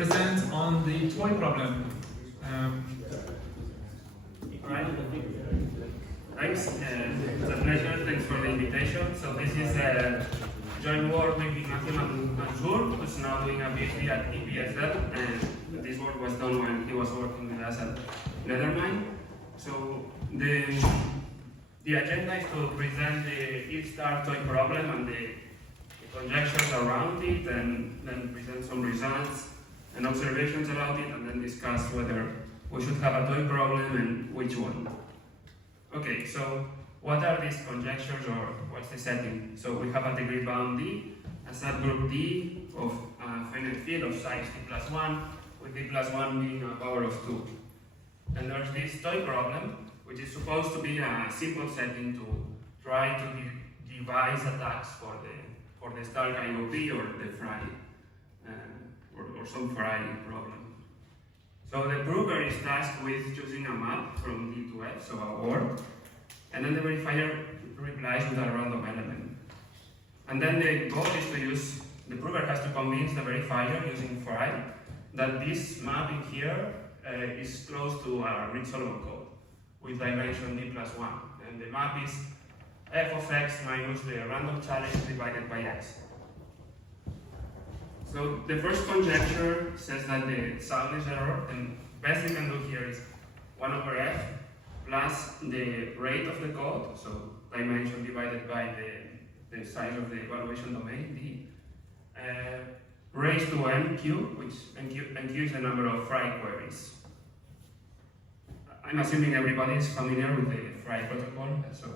present on the toy problem. Right. Thanks. It's a pleasure. Thanks for the invitation. So this is a joint work with Ignacio Mansour, who's now doing a PhD at ethSTARK, and this work was done when he was working with us at Nethermind. So the agenda is to present the ethSTARK toy problem and the conjectures around it, and then present some results and observations about it, and then discuss whether we should have a toy problem and which one. Okay, so what are these conjectures, or what's the setting? So we have a degree bound D, a subgroup D of a finite field of size D plus 1, with D plus 1 being a power of 2. And there's this toy problem, which is supposed to be a simple setting to try to devise attacks for the *STARK IOP or the Fry, or some Fry problem. So the prover is tasked with choosing a map from D to F, so a word, and then the verifier replies with a random element. And then the goal is the prover has to convince the verifier using Fry that this map in here is close to a Reed-Solomon code with dimension D plus 1. And the map is f of x minus the random challenge divided by x. So the first conjecture says that the soundness error, and best we can do here is 1 over f plus the rate of the code, so dimension divided by the size of the evaluation domain, d, raised to nq, which nq is the number of Fry queries. I'm assuming everybody is familiar with the Fry protocol. So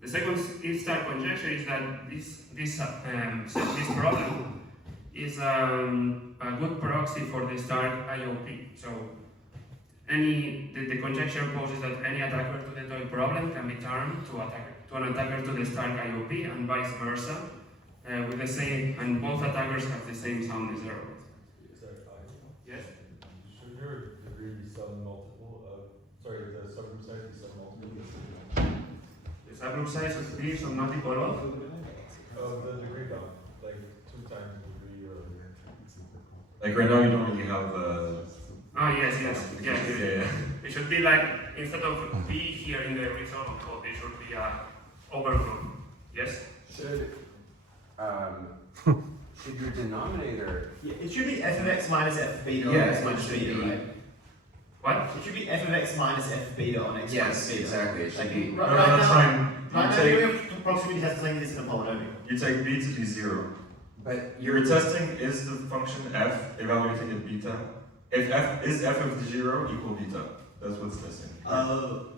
the second ethSTARK conjecture is that this problem is a good proxy for the *STARK IOP. So the conjecture poses that any attacker to the toy problem can be turned to an attacker to the *STARK IOP, and vice versa, with the same, and both attackers have the same soundness error. Is that fine? Yes? Should your degree be some multiple of, sorry, the subgroup size be some multiple? The subgroup size is be some multiple of? The degree bound, like 2 times the degree, or Like right now, you don't really have. Yeah. It should be like, instead of B here in the Reed-Solomon code, it should be a overgroup. Yes? Should your denominator? Yeah, it should be f of x minus f of beta on x minus beta, right? What? It should be f of x minus f of beta on x minus beta. Exactly. It should be. Right, No, right that's now, fine. right now, You we take, have approximately has to take this in a polynomial. you take b to be 0. But Your testing is the function f evaluating at beta. If f is f of 0 equal beta, that's what's missing.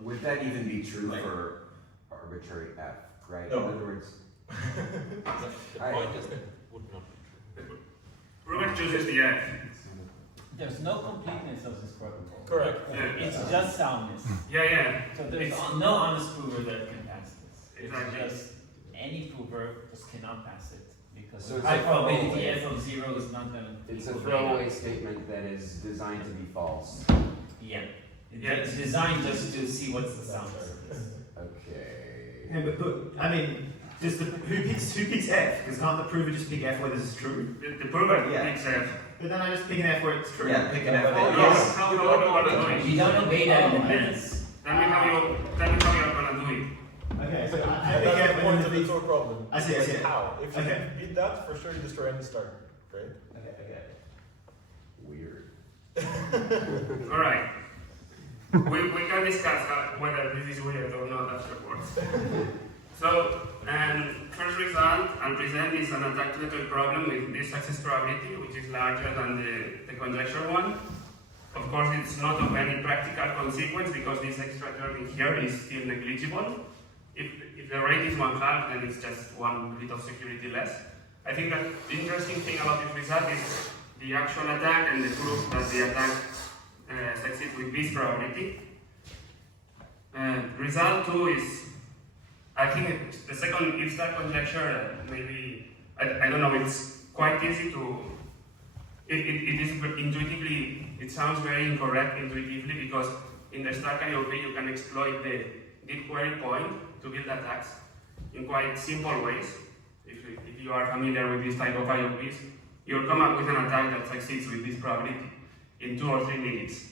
would that even be true Like- for arbitrary f? Right. No. In other words, the point is that it would not be true. Prover chooses the F. There's no completeness of this protocol. Correct. Yeah. It's just soundness. Yeah. So there's It's- no honest prover that can pass this. Exactly. It's just any prover just cannot pass it because So the it's high a probability throwaway. f of 0 is not going to it's a equal throwaway statement that is designed to be false. beta. Yeah. Yeah. It's designed just to see what's the soundness of this. Okay. Yeah, but I mean, who picks f? Because can't the prover just pick f where this is true? The prover Yeah. picks F. But then I just pick an f where it's true. Yeah, pick an f. Oh, that- yes. How do you want to do it? You don't know beta in Oh, advance. Tell me how you're gonna do it. Okay, so I pick That's f the when point of the the tour problem. I see. Like how? If you Okay. beat that, for sure you destroy any start, right? Okay. Weird. Alright. We can discuss whether this is weird or not afterwards. So, first result I'll present is an attack to the toy problem with this success probability, which is larger than the conjecture one. Of course, it's not of any practical consequence because this extra term in here is still negligible. If the rate is 1/2, then it's just one bit of security less. I think that the interesting thing about this result is the actual attack and the proof that the attack succeeds with this probability. Result 2 is, I think the second ethSTARK conjecture, maybe, I don't know, it's quite easy to, it is intuitively, it sounds very incorrect intuitively because in the *STARK IOP you can exploit the deep query point to build attacks in quite simple ways. If you are familiar with this type of IOPs, you'll come up with an attack that succeeds with this probability in 2 or 3 minutes.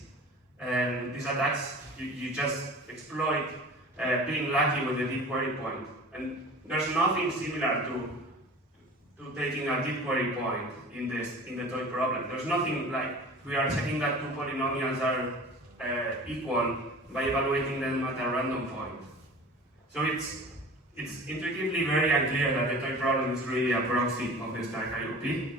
And these attacks, you just exploit being lucky with the deep query point. And there's nothing similar to taking a deep query point in the toy problem. There's nothing like we are checking that 2 polynomials are equal by evaluating them at a random point. So it's intuitively very unclear that the toy problem is really a proxy of the ethSTARK IOP.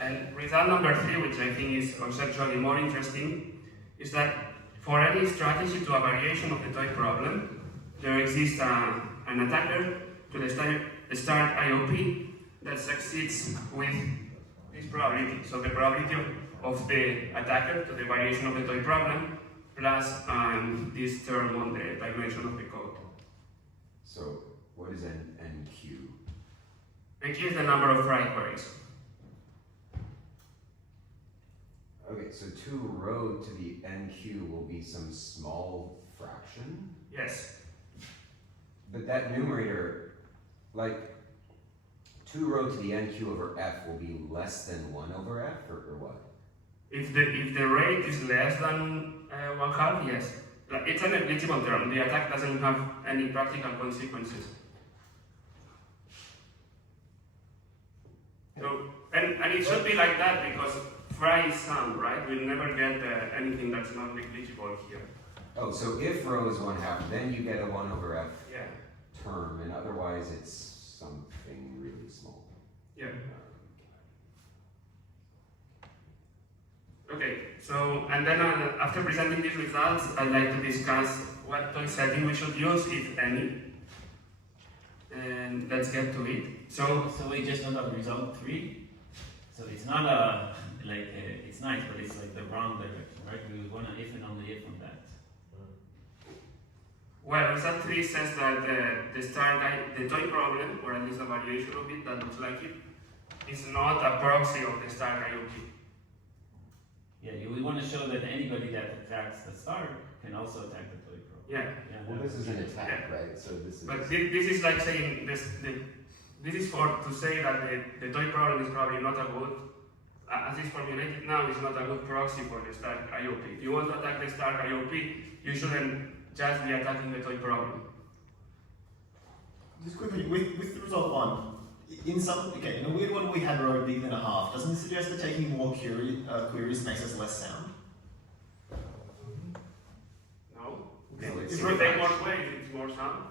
And result number 3, which I think is conceptually more interesting, is that for any strategy to a variation of the toy problem, there exists an attacker to the ethSTARK IOP that succeeds with this probability. So the probability of the attacker to the variation of the toy problem plus this term on the dimension of the code. So what is NQ? NQ is the number of fry queries. Okay, so 2 rho to the NQ will be some small fraction? Yes. But that numerator, like 2 rho to the NQ over F will be less than 1 over F, or what? If the rate is less than 1/2, yes. It's a negligible term. The attack doesn't have any practical consequences. So, and it should be like that because fry is sum, right? We'll never get anything that's not negligible here. Oh, so if rho is 1/2, then you get a 1 over F Yeah. term, and otherwise it's something really small. Yeah. Okay, so, and then after presenting these results, I'd like to discuss what toy setting we should use, if any. And let's get to it. So we just know that result 3. So it's not it's nice, but it's like the wrong direction, right? We would want to if and only if on that. well, result 3 says that the toy problem, or at least a variation of it that looks like it, is not a proxy of the ethSTARK IOP. Yeah, we want to show that anybody that attacks the star can also attack the toy problem. Yeah. Well, this is an attack, right? So this is. But this is like saying this is to say that the toy problem is probably not a good, as it's formulated now, is not a good proxy for the ethSTARK IOP. If you want to attack the ethSTARK IOP, you shouldn't just be attacking the toy problem. Just quickly, with the result 1, in a weird one we had rho bigger than 1/2. Doesn't this suggest that taking more queries makes us less sound? No? So it's If you take more queries, it's more sound.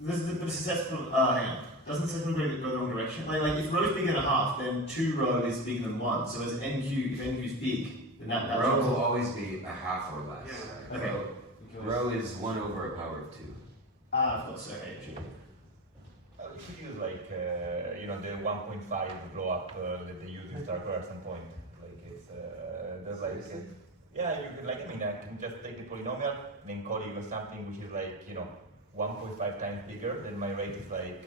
But a successful, hang on. Doesn't the successful query go the wrong direction? Like if rho is bigger than 1/2, then 2 rho is bigger than 1. So as NQ, if NQ is big, then that Rho will always be a half or less. Yeah. Right? Okay. Rho is 1 over a power of 2. of course, okay, sure. You could use like the 1.5 blow up that they use in ethSTARK at some point. Like it's there's like yeah, you could I can just take the polynomial and encode it with something which is like 1.5 times bigger. Then my rate is like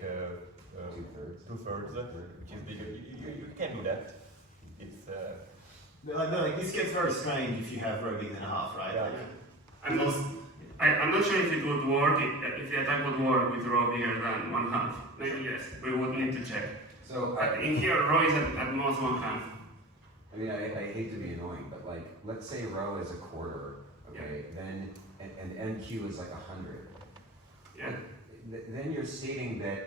2/3, which is bigger. You can do that. It's Like this gets very strange if you have rho bigger than 1/2, right? Yeah. Like, I'm not sure if it would work, if the attack would work with rho bigger than 1/2. Maybe yes, we would need to check. So But in here, rho is at most 1/2. I mean, I hate to be annoying, but like, let's say rho is a quarter, okay? Then and NQ is like 100. Yeah. Then you're stating that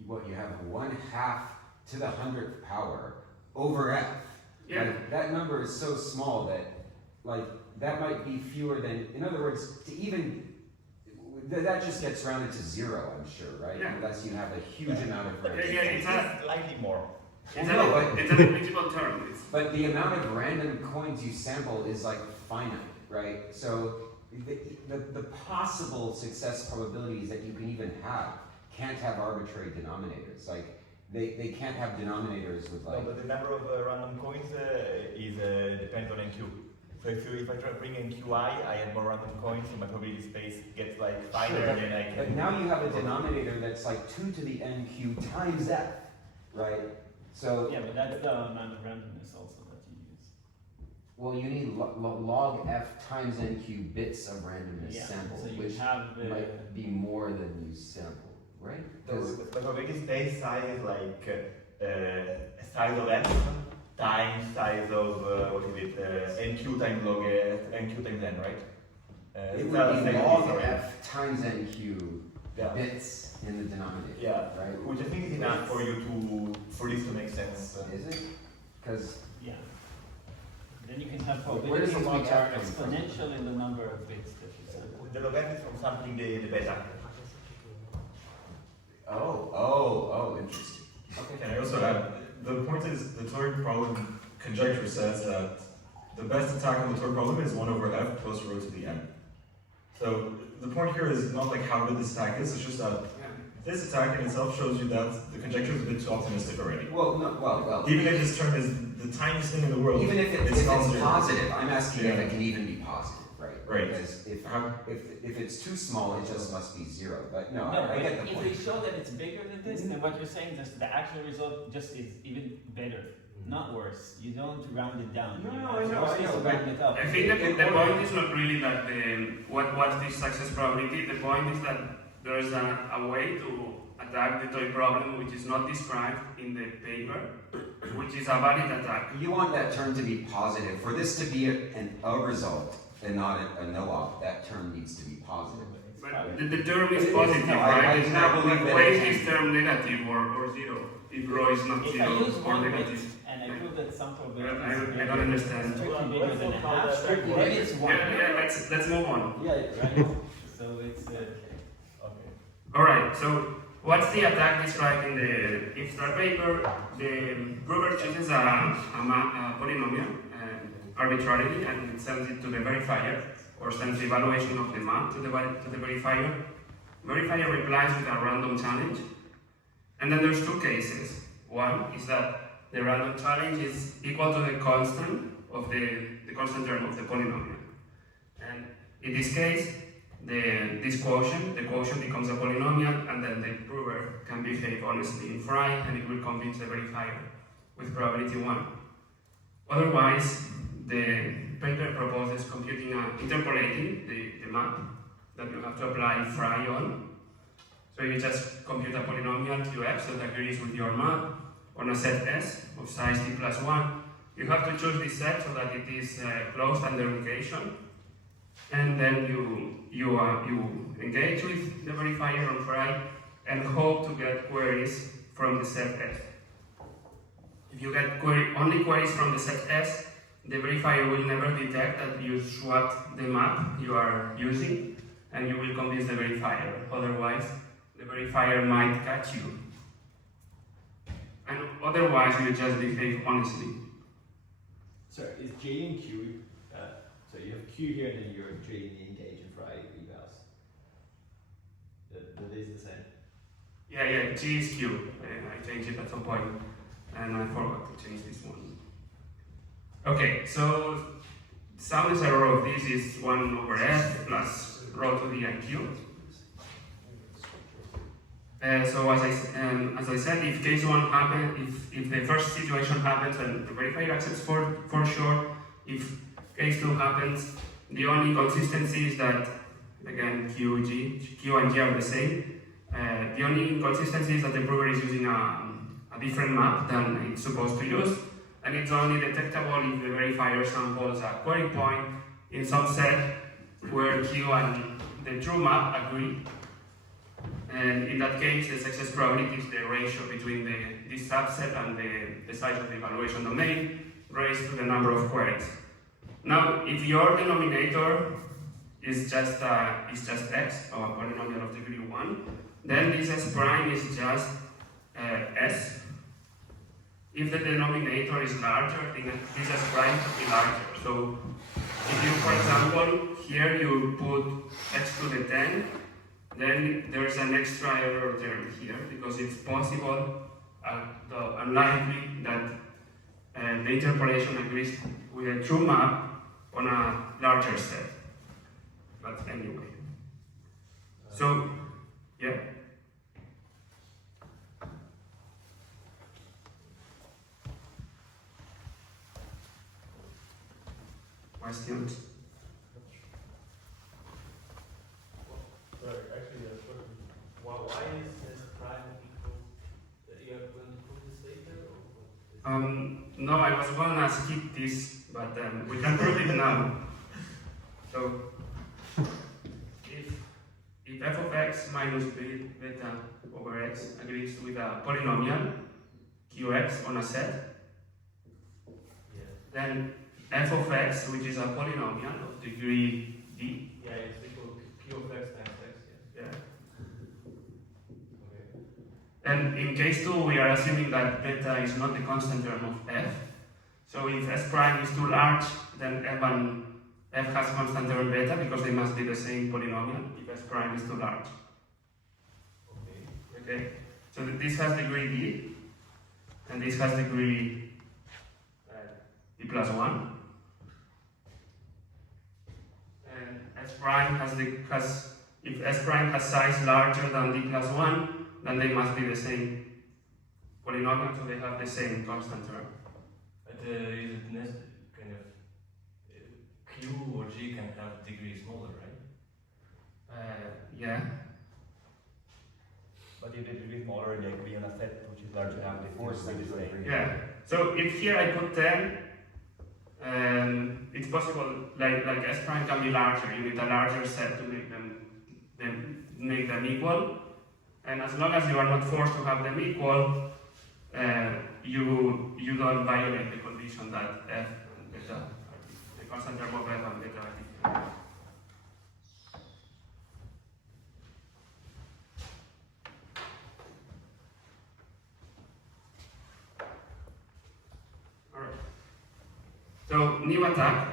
you have 1/2 to the 100th power over F. Yeah. Like, that number is so small that that might be fewer than. In other words, to even that just gets rounded to 0, I'm sure, right? Yeah. Unless you have a huge amount of random. It's slightly more. It's Well, no, a negligible term. But the amount of random coins you sample is like finite, right? So the possible success probabilities that you can even have can't have arbitrary denominators. Like they can't have denominators with No, like. but the number of random coins is depends on NQ. So if I try to bring in QI, I add more random coins, and my probability space gets like finer, and then I can. But now you have a denominator that's like 2 to the NQ times F, right? So Yeah, but that's the amount of randomness also that you use. well, you need log F times NQ bits of randomness Yeah, sampled, so you which have might be more than you sample, right? So the probability space size is like a size of f times size of what is it? NQ times log NQ times n, right? It it's would not be exactly log sorry. f times NQ Yeah. bits in the denominator. Yeah, Right? which I think is enough for you for this to make sense. Is it? Because Yeah. Then you can have Where does probabilities the log which are f come from? exponential in the number of bits that you sample. The logarithm is from something the beta. oh, interesting. Can I also add, the point is, the Turing problem conjecture says that the best attack on the Turing problem is 1 over f plus rho to the n. So the point here is not like how good this attack is, it's just that this attack in itself shows you that the conjecture is a bit too optimistic already. Well, no, well. Even if this term is the tiniest thing in the world, Even if it's non-zero. positive, I'm asking if Yeah. it can even be positive, right? Right. Because How- if it's too small, it just must be 0. But no, No, I get the if point. we show that it's bigger than this, then what you're saying is the actual result just is even better, not worse. You don't round it down. No, You I know, worst I is know, to but- round it up. I think the point is not really that what's the success probability. The point is that there is a way to attack the toy problem which is not described in the paper, which is a valid attack. You want that term to be positive. For this to be a result and not a no-op, that term needs to be positive. But the term is positive, No, right? I It's do not like, believe that why it is can- this term negative or zero? If rho is not If I zero use or 1 bit negative. and I prove that some I probability don't understand. is strictly bigger than a half, then it's 1. Yeah, let's move on. Yeah, right. So it's Alright, so what's the attack described in the ethSTARK paper? The prover chooses a polynomial arbitrarily and sends it to the verifier, or sends the evaluation of the map to the verifier. Verifier replies with a random challenge. And then there's two cases. One is that the random challenge is equal to the constant of the constant term of the polynomial. And in this case, the quotient becomes a polynomial, and then the prover can behave honestly in Fry, and it will convince the verifier with probability 1. Otherwise, the paper proposes interpolating the map that you have to apply Fry on. So you just compute a polynomial QX that agrees with your map on a set S of size t plus 1. You have to choose this set so that it is closed under negation. And then you engage with the verifier on Fry and hope to get queries from the set S. If you get only queries from the set S, the verifier will never detect that you swapped the map you are using, and you will convince the verifier. Otherwise, the verifier might catch you. And otherwise, you just behave honestly. So is J and Q, so you have Q here and then you're J in the engage and Fry evals. That is the same. Yeah, G is Q. I changed it at some point, and I forgot to change this one. Okay, so soundness error of this is 1 over f plus rho to the iq. So as I said, if case 1 happens, if the first situation happens and the verifier accepts for sure, if case 2 happens, the only consistency is that, again, Q and G are the same. The only inconsistency is that the prover is using a different map than it's supposed to use, and it's only detectable if the verifier samples a query point in some set where Q and the true map agree. And in that case, the success probability is the ratio between this subset and the size of the evaluation domain raised to the number of queries. Now, if your denominator is just x, or a polynomial of degree 1, then this s prime is just s. If the denominator is larger, then this s prime should be larger. So, if you, for example, here you put x to the 10, then there is an extra error term here because it's possible, though unlikely, that the interpolation agrees with a true map on a larger set. But anyway. So, yeah. Questions? Sorry, actually, why is this prime equal? You are going to prove this later? no, I was gonna skip this, but we can prove it now. So, if f of x minus beta over x agrees with a polynomial qx on a set, then f of x, which is a polynomial of degree d, Yeah, it's equal to q of x times x, yes. yeah. Okay. And in case 2, we are assuming that beta is not the constant term of f. So if s prime is too large, then f has constant term beta because they must be the same polynomial if s prime is too large. Okay. Okay? So this has degree d, and this has degree d plus 1. And s prime if s prime has size larger than d plus 1, then they must be the same polynomial, so they have the same constant term. But is it kind of q or g can have degree smaller, right? Yeah. But if the degree is smaller, they agree on a set which is large enough, they Force force them the to same. agree. Yeah. So if here I put 10, it's possible, like s prime can be larger. You need a larger set to make them equal. And as long as you are not forced to have them equal, you don't violate the condition that f and beta, the constant term of f and beta are different. Alright. So new attack.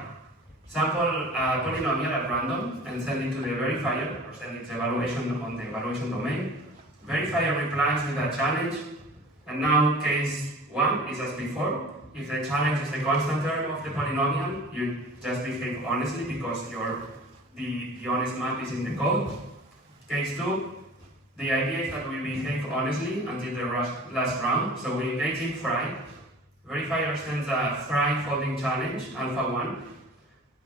Sample a polynomial at random and send it to the verifier, or send its evaluation on the evaluation domain. Verifier replies with a challenge, and now case 1 is as before. If the challenge is the constant term of the polynomial, you just behave honestly because the honest map is in the code. Case 2, the idea is that we behave honestly until the last round, so we engage in fry. Verifier sends a fry folding challenge, alpha 1,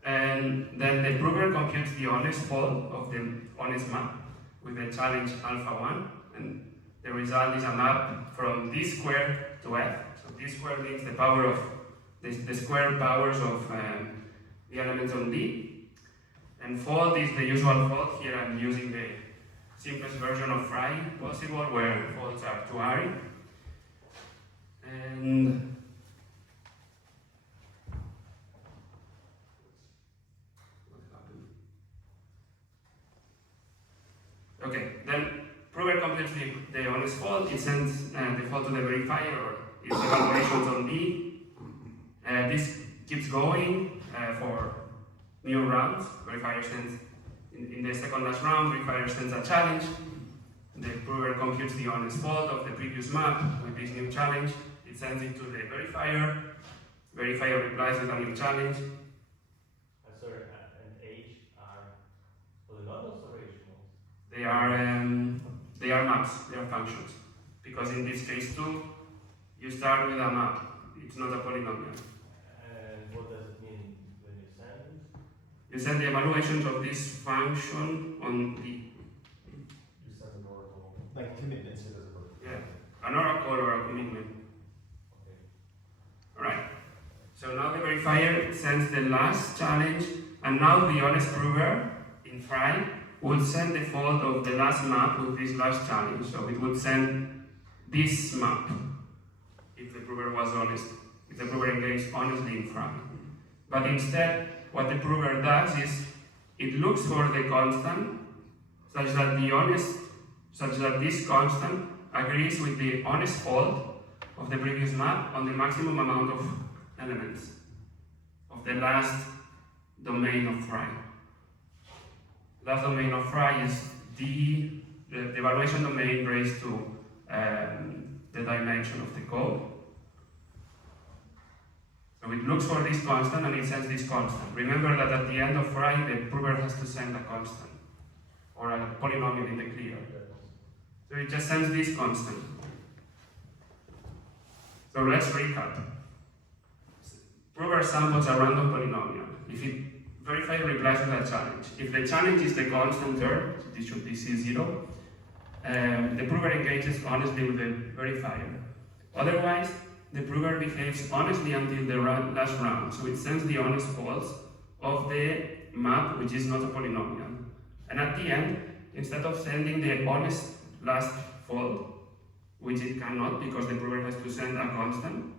and then the prover computes the honest fold of the honest map with the challenge alpha 1, and the result is a map from d squared to f. So d squared means the power of the square powers of the elements on d, and fold is the usual fold. Here I'm using the simplest version of fry possible, where folds are two-ary, and okay, then prover completes the honest fold, it sends the fold to the verifier or its evaluations on D. This keeps going for new rounds. Verifier sends, in the second last round, verifier sends a challenge. The prover computes the honest fold of the previous map with this new challenge. It sends it to the verifier. Verifier replies with a new challenge. Sorry, and H are polynomials or H modes? They are maps, they are functions. Because in this case too, you start with a map. It's not a polynomial. And what does it mean when you send? You send the evaluations of this function on the, You send an oracle. Like commitments. yeah, an oracle or a commitment. Okay. Alright. So now the verifier sends the last challenge, and now the honest prover in fry would send the fold of the last map with this last challenge. So it would send this map if the prover was honest, if the prover engaged honestly in fry. But instead, what the prover does is it looks for the constant such that this constant agrees with the honest fold of the previous map on the maximum amount of elements of the last domain of fry. Last domain of fry is the evaluation domain raised to the dimension of the code. So it looks for this constant and it sends this constant. Remember that at the end of fry, the prover has to send a constant or a polynomial in the clear. So it just sends this constant. So let's recap. Prover samples a random polynomial. If it verifier replies to that challenge. If the challenge is the constant term, this should be C0, the prover engages honestly with the verifier. Otherwise, the prover behaves honestly until the last round. So it sends the honest false of the map, which is not a polynomial. And at the end, instead of sending the honest last fault, which it cannot because the prover has to send a constant,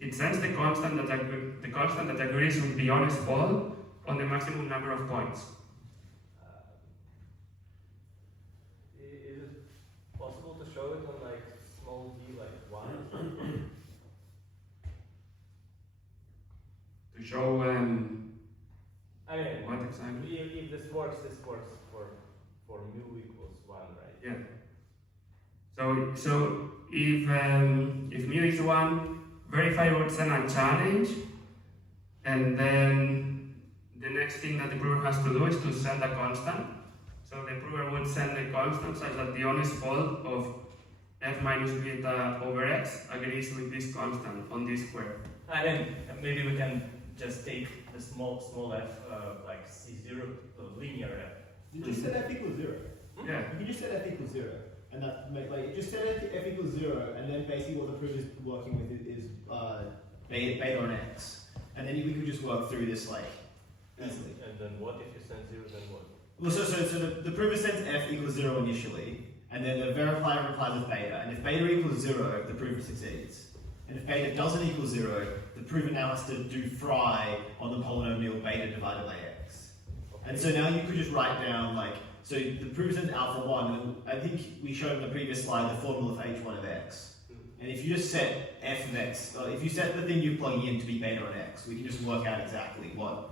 it sends the constant that agrees with the honest fault on the maximum number of points. Is it possible to show it on like small d, like 1? To show I mean, what exactly? if this works for mu equals 1, right? Yeah. So if mu is 1, verifier would send a challenge, and then the next thing that the prover has to do is to send a constant. So the prover would send a constant such that the honest fault of f minus beta over x agrees with this constant on this square. And then maybe we can just take the small f, like C0, the linear f. You just set f equals 0. Yeah. You can just set f equals 0. And that make like just set f equals 0, and then basically what the proof is working with is beta on x. And then we could just work through this like easily. And then what if you send 0, then what? Well, so the prover sends f equals 0 initially, and then the verifier replies with beta. And if beta equals 0, the prover succeeds. And if beta doesn't equal 0, the prover now has to do fry on the polynomial beta divided by x. Okay. And so now you could just write down like, so the prover sends alpha 1, and I think we showed in the previous slide the formula for h1 of x. And if you just set f of x, if you set the thing you're plugging in to be beta on x, we can just work out exactly what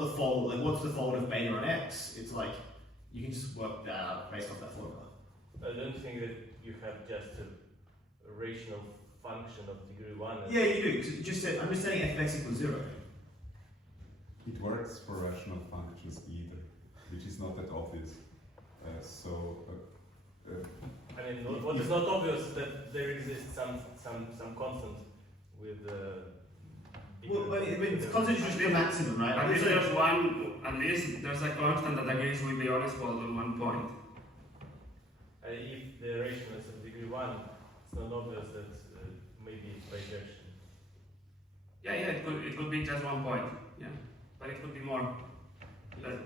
the fold, like what's the fold of beta on x. It's like, you can just work that out based off that formula. I don't think that you have just a rational function of degree 1. Yeah, you do. So just set, I'm just setting f of x equals 0. It works for rational functions either, which is not that obvious. I mean, what is not obvious is that there exists some constant with Well, but it's constant is just the maximum, right? At least there's a constant that agrees with the honest fault on one point. if the ratio is of degree 1, it's not obvious that maybe it's bijection. Yeah, it could be just 1 point. Yeah, but it could be more.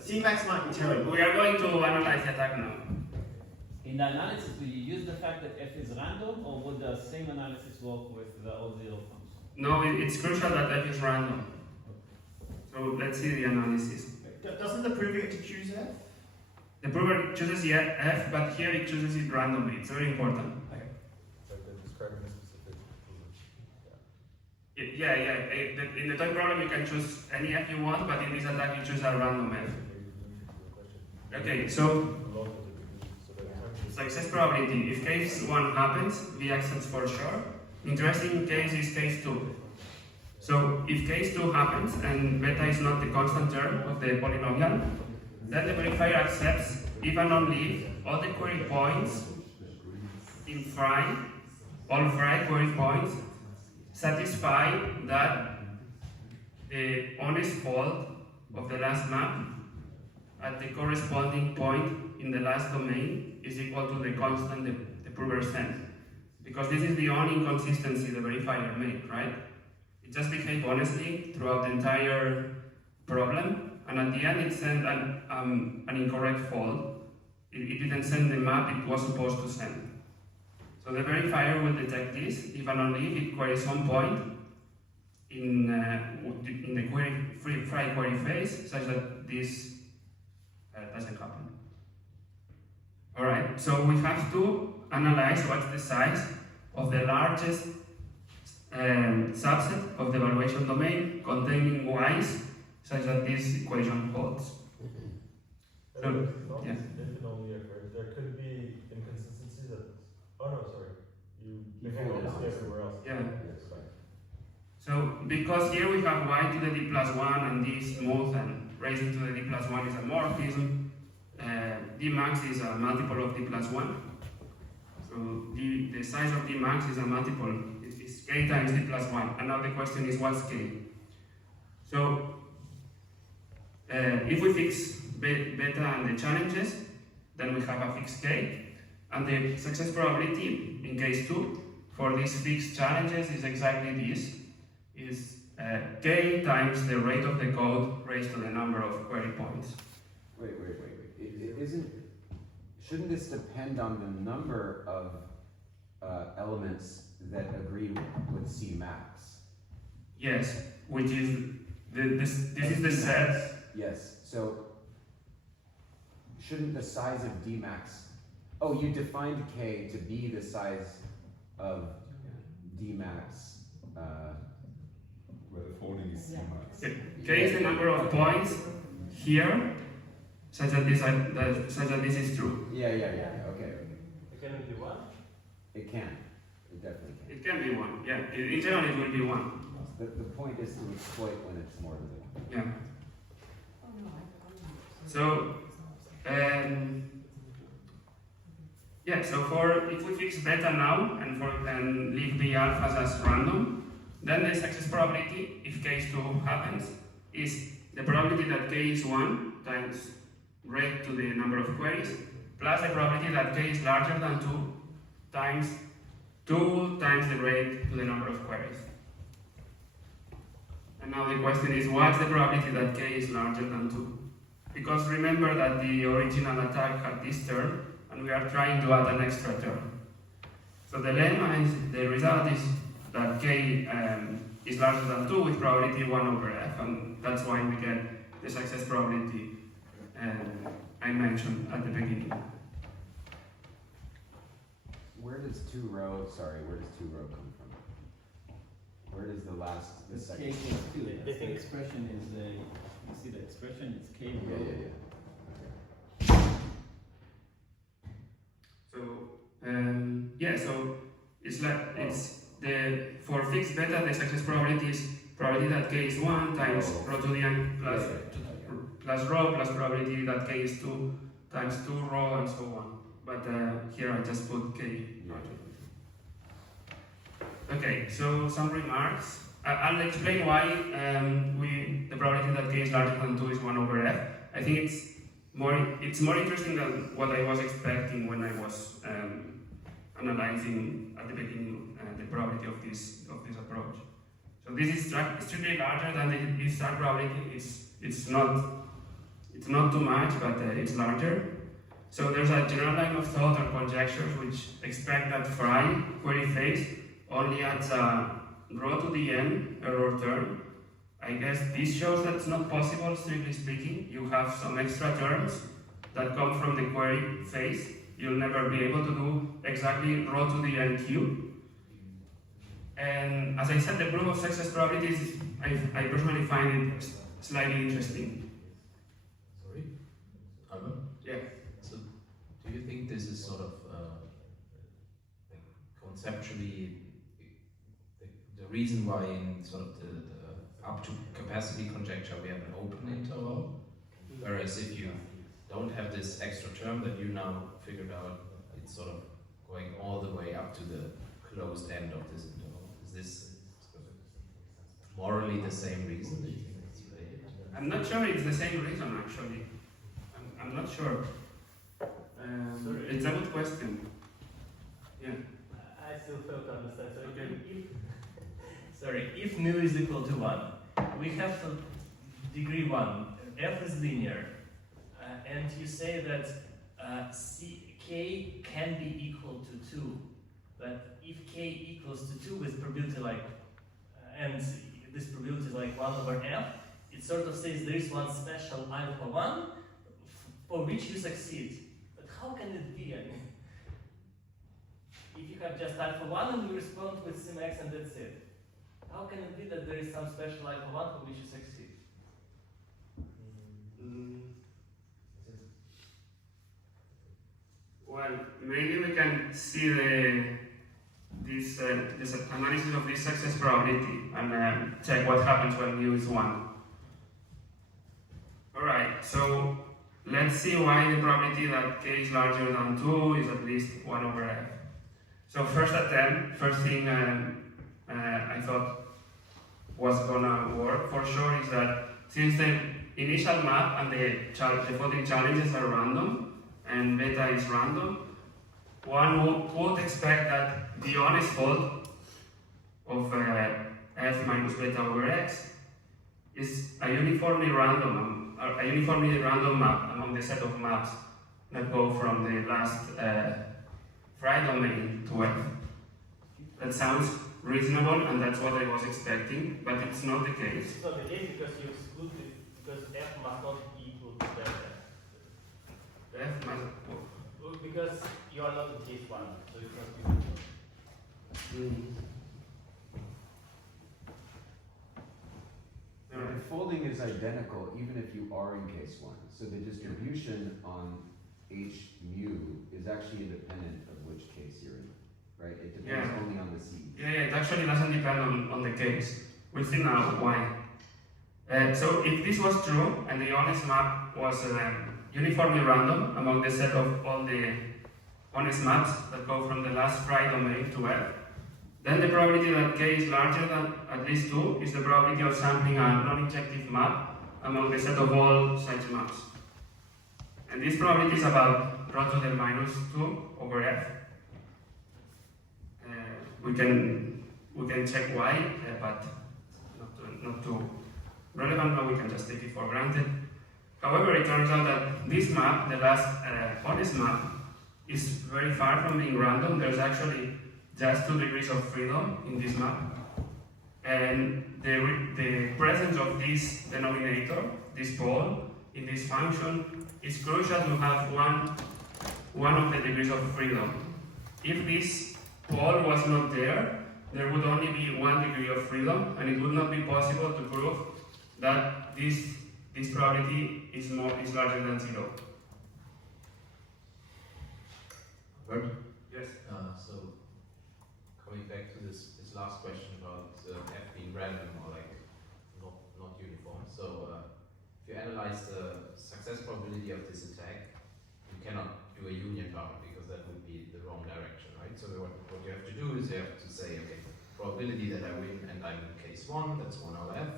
Cmax might be terrible. We are going to analyze the attack now. In the analysis, do you use the fact that f is random, or would the same analysis work with the O0 function? No, it's crucial that f is random. So let's see the analysis. Doesn't the prover get to choose f? The prover chooses the f, but here it chooses it randomly. It's very important. Describing a specific In the toy problem, you can choose any f you want, but in this attack, you choose a random f. Okay, so success probability. If case 1 happens, V accepts for sure. Interesting case is case 2. So if case 2 happens and beta is not the constant term of the polynomial, then the verifier accepts if and only if all the query points in fry, all fry query points, satisfy that the honest fault of the last map at the corresponding point in the last domain is equal to the constant the prover sent. Because this is the only inconsistency the verifier made, right? It just behaved honestly throughout the entire problem, and at the end it sent an incorrect fault. It didn't send the map it was supposed to send. So the verifier will detect this if and only if it queries some point in the query fry query phase, such that this doesn't happen. Alright, so we have to analyze what's the size of the largest subset of the evaluation domain containing y's such that this equation holds. So, yeah. If it only occurs, there could be inconsistencies that. Oh no, sorry. You behave honestly everywhere else. Yeah. Yes, fine. So because here we have y to the d plus 1 and d is smooth and raising to the d plus 1 is a morphism, d max is a multiple of d plus 1. So the size of d max is a multiple, is k times d plus 1. And now the question is what's k? So if we fix beta and the challenges, then we have a fixed k. And the success probability in case 2 for these fixed challenges is exactly this, is k times the rate of the code raised to the number of query points. Wait. Shouldn't this depend on the number of elements that agree with Cmax? Yes, which is, this is the set. Yes, so shouldn't the size of Dmax, oh, you defined k to be the size of Dmax. Where the folding is Cmax. K is the number of points here, such that this is true. Yeah, okay. Can it be one? It can, it definitely can. It can be one, yeah. In general, it will be one. The point is to exploit when it's more than one. Yeah. So, so if we fix beta now and leave the alphas as random, then the success probability, if case 2 happens, is the probability that k is 1 times rate to the number of queries, plus the probability that k is larger than 2 times 2 times the rate to the number of queries. And now the question is, what's the probability that k is larger than 2? Because remember that the original attack had this term, and we are trying to add an extra term. So the lemma is, the result is that k is larger than 2 with probability 1 over f, and that's why we get the success probability I mentioned at the beginning. Where does 2 row come from? Where does the It's second? k equals 2. They That's the think- expression is you see the expression, it's k Yeah, rho. So it's like for fixed beta the success probability is probability that k is 1 times rho to the n plus rho plus probability that k is 2 times 2 rho and so on. But here I just put k. Okay, so some remarks. I'll explain why the probability that k is larger than 2 is 1 over f. I think it's more interesting than what I was expecting when I was analyzing at the beginning the probability of this approach. So this is strictly larger than the ethSTARK probability. It's not too much, but it's larger. So there's a general line of thought or conjectures which expect that Fry query phase only adds a rho to the n error term. I guess this shows that it's not possible, strictly speaking. You have some extra terms that come from the query phase. You'll never be able to do exactly rho to the n cube. And as I said, the proof of success probabilities, I personally find it slightly interesting. Sorry? Alban? Yeah. So, do you think this is sort of like conceptually the reason why in sort of the up to capacity conjecture we have an open interval? Whereas if you don't have this extra term that you now figured out, it's sort of going all the way up to the closed end of this interval. Is this morally the same reason that you think it's related? I'm not sure it's the same reason, actually. I'm not sure. It's a good question. Yeah. I still fail to understand. So Okay. If nu is equal to 1, we have to degree 1, f is linear, and you say that k can be equal to 2, but if k equals to 2 with probability like, and this probability is like 1 over f, it sort of says there is one special alpha 1 for which you succeed. But how can it be? I mean, if you have just alpha 1 and you respond with Cmax and that's it, how can it be that there is some special alpha 1 for which you succeed? Well, maybe we can see this analysis of this success probability and check what happens when mu is 1. Alright, so let's see why the probability that k is larger than 2 is at least 1 over f. So first thing I thought was gonna work for sure is that since the initial map and the voting challenges are random and beta is random, one would expect that the honest fold of f minus beta over x is a uniformly random map among the set of maps that go from the last Frey domain to f. That sounds reasonable, and that's what I was expecting, but it's not the case. It's not the case because you exclude it, because f must not equal to delta. F must, Well, because you are not in case 1, so it must be equal. The folding is identical even if you are in case 1. So the distribution on H mu is actually independent of which case you're in, right? It depends only on the seed. Yeah, it actually doesn't depend on the case. We'll see now why. So if this was true, and the honest map was uniformly random among the set of all the honest maps that go from the last Frey domain to F, then the probability that k is larger than at least 2 is the probability of sampling a non-injective map among the set of all such maps. And this probability is about rho to the minus 2 over F. We can check why, but not too relevant, but we can just take it for granted. However, it turns out that this map, the last honest map, is very far from being random. There's actually just 2 degrees of freedom in this map. And the presence of this denominator, this pole, in this function is crucial to have one of the degrees of freedom. If this pole was not there, there would only be 1 degree of freedom, and it would not be possible to prove that this probability is larger than 0. Good. Yes. So coming back to this last question about f being random or like not uniform. So if you analyze the success probability of this attack, you cannot do a union bound because that would be the wrong direction, right? So what you have to do is you have to say, okay, probability that I win and I'm in case 1, that's 1 over f,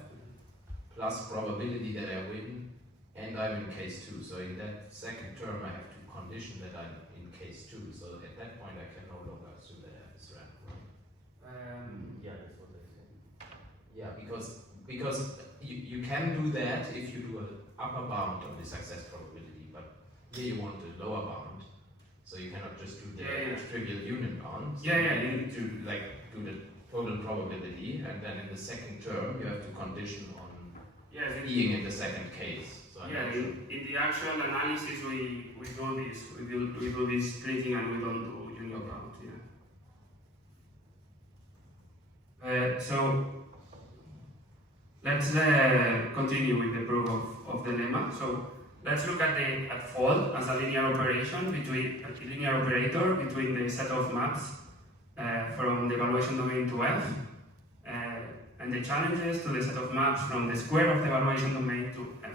plus probability that I win and I'm in case 2. So in that second term I have to condition that I'm in case 2. So at that point I can no longer assume that f is random. Yeah, that's what I say. Yeah, because you can do that if you do an upper bound of the success probability, but here you want the lower bound, so you cannot just do the trivial union bound. So you need to do the total probability, and then in the second term you have to condition on being in the second case. So in the actual analysis we do this. We do this splitting and we don't do union bound. So let's continue with the proof of the lemma. So let's look at fold as a linear operator between the set of maps from the evaluation domain to F and the challenges to the set of maps from the square of the evaluation domain to F.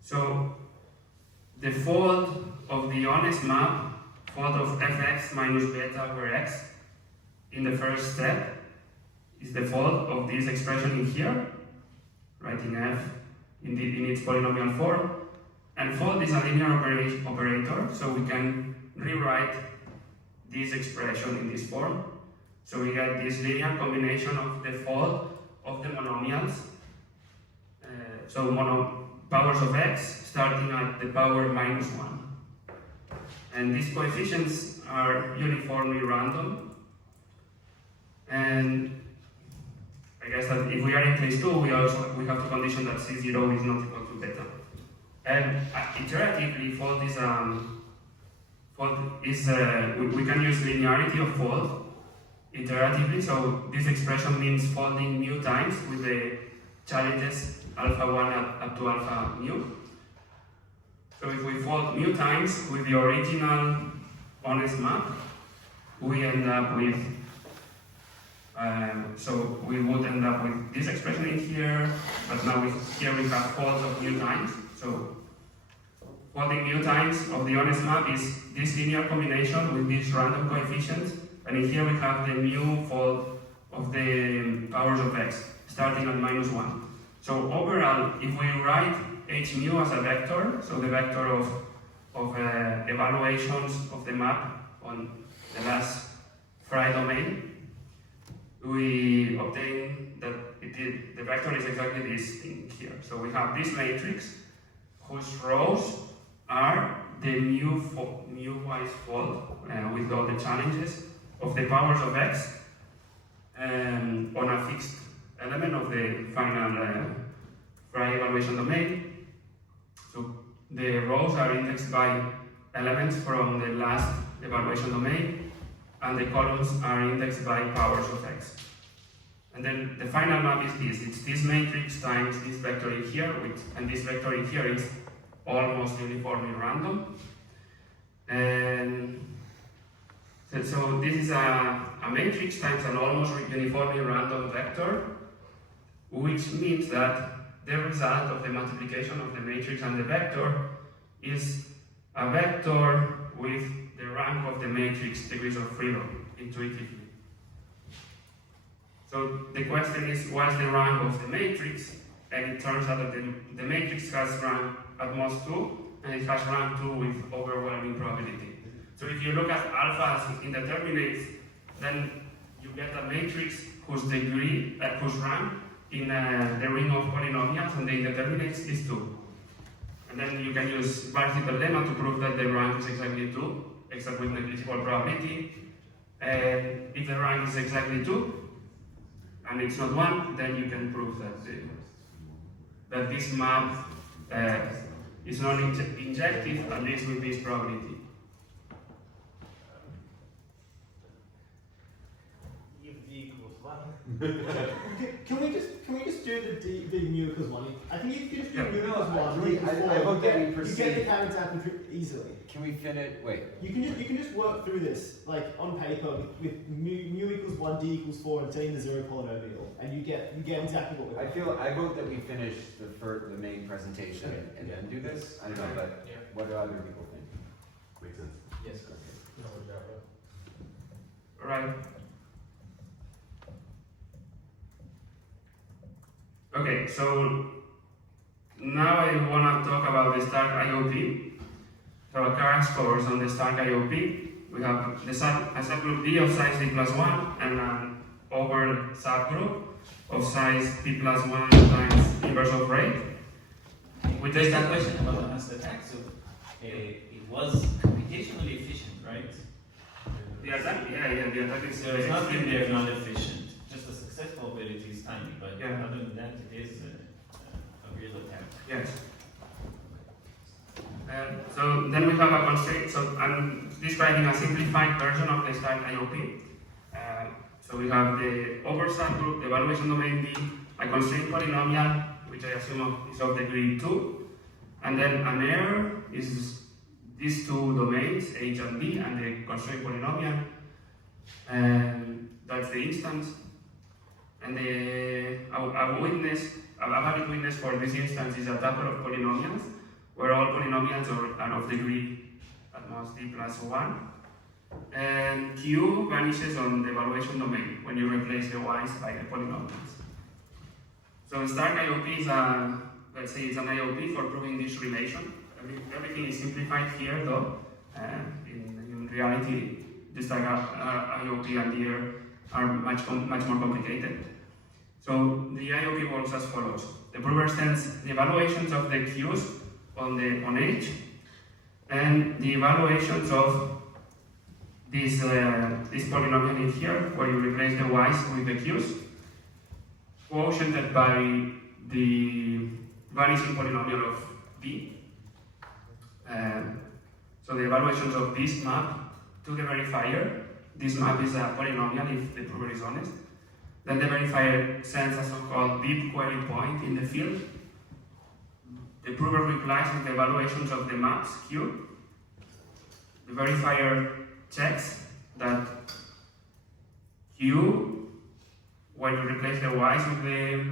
So the fold of the honest map, fold of fx minus beta over x in the first step is the fold of this expression in here, writing f in its polynomial form, and fold is a linear operator, so we can rewrite this expression in this form. So we get this linear combination of the fold of the monomials, powers of x starting at the power minus 1. And these coefficients are uniformly random. And I guess that if we are in case 2, we have to condition that C0 is not equal to beta. And iteratively, fold is we can use linearity of fold iteratively. So this expression means folding mu times with the challenges alpha 1 up to alpha mu. So if we fold mu times with the original honest map, we end up with so we would end up with this expression in here, but now here we have folds of mu times. So folding mu times of the honest map is this linear combination with these random coefficients, and in here we have the mu fold of the powers of x starting at minus 1. So overall, if we write h mu as a vector, so the vector of of evaluations of the map on the last Fry domain, we obtain that the vector is exactly this thing here. So we have this matrix whose rows are the mu-wise fold with all the challenges of the powers of x on a fixed element of the final Fry evaluation domain. So the rows are indexed by elements from the last evaluation domain, and the columns are indexed by powers of x. And then the final map is this. It's this matrix times this vector in here, and this vector in here is almost uniformly random. And so this is a matrix times an almost uniformly random vector, which means that the result of the multiplication of the matrix and the vector is a vector with the rank of the matrix degrees of freedom, intuitively. So the question is, what's the rank of the matrix? And it turns out that the matrix has rank at most 2, and it has rank 2 with overwhelming probability. So if you look at alpha as indeterminates, then you get a matrix whose degree, whose rank in the ring of polynomials on the indeterminates is 2. And then you can use Bart's lemma to prove that the rank is exactly 2, except with negligible probability. And if the rank is exactly 2, and it's not 1, then you can prove that this map is non-injective, at least with this probability. If d equals 1. Can we just do the mu equals 1? I think if you just do mu equals 1, you get the counterexample easily. Can we finish? Wait. You can just work through this like on paper with mu equals 1, d equals 4, and taking the zero polynomial, and you get exactly what we're. I vote that we finish the main presentation and then do this. I don't know, but what do other people think? Makes sense. Yes. All right. Okay, so now I want to talk about the ethSTARK IOP. So a crash course on the ethSTARK IOP. We have a subgroup D of size D plus 1 and an over subgroup of size D plus 1 times inverse of rate. We take that question about the attack. So it was computationally efficient, right? The attack, the attack is So it's not that they're not efficient. Just the success probability is tiny, but other than that, it is a real attack. Yes. So then we have a constraint. So I'm describing a simplified version of the ethSTARK IOP. So we have the over subgroup, the evaluation domain D, a constraint polynomial, which I assume is of degree 2, and then an error is these two domains, H and D, and the constraint polynomial, and that's the instance. And a valid witness for this instance is a tuple of polynomials, where all polynomials are of degree at most D plus 1. And Q vanishes on the evaluation domain when you replace the y's by the polynomials. So ethSTARK IOP is let's say it's an IOP for proving this relation. Everything is simplified here though. In reality, the ethSTARK IOP and the error are much more complicated. So the IOP works as follows. The prover sends the evaluations of the Q's on H and the evaluations of this polynomial in here, where you replace the y's with the q's, quotiented by the vanishing polynomial of D. So the evaluations of this map to the verifier. This map is a polynomial if the prover is honest. Then the verifier sends a so-called deep query point in the field. The prover replies with the evaluations of the maps Q. The verifier checks that Q, when you replace the y's with the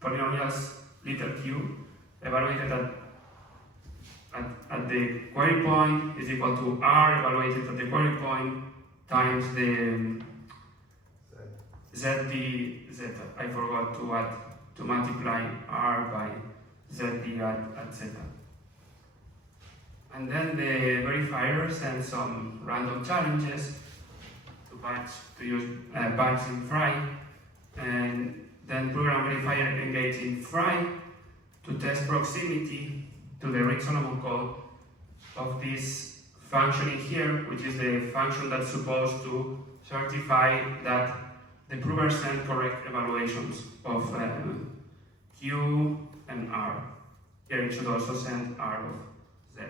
polynomials little q, evaluated at the query point is equal to r evaluated at the query point times the zd zeta. I forgot to multiply r by zd at zeta. and then the verifier sends some random challenges to use batch in Fry, and then program verifier engages in Fry to test proximity to the reasonable code of this function in here, which is the function that's supposed to certify that the prover sent correct evaluations of Q and R. Here it should also send R of Z.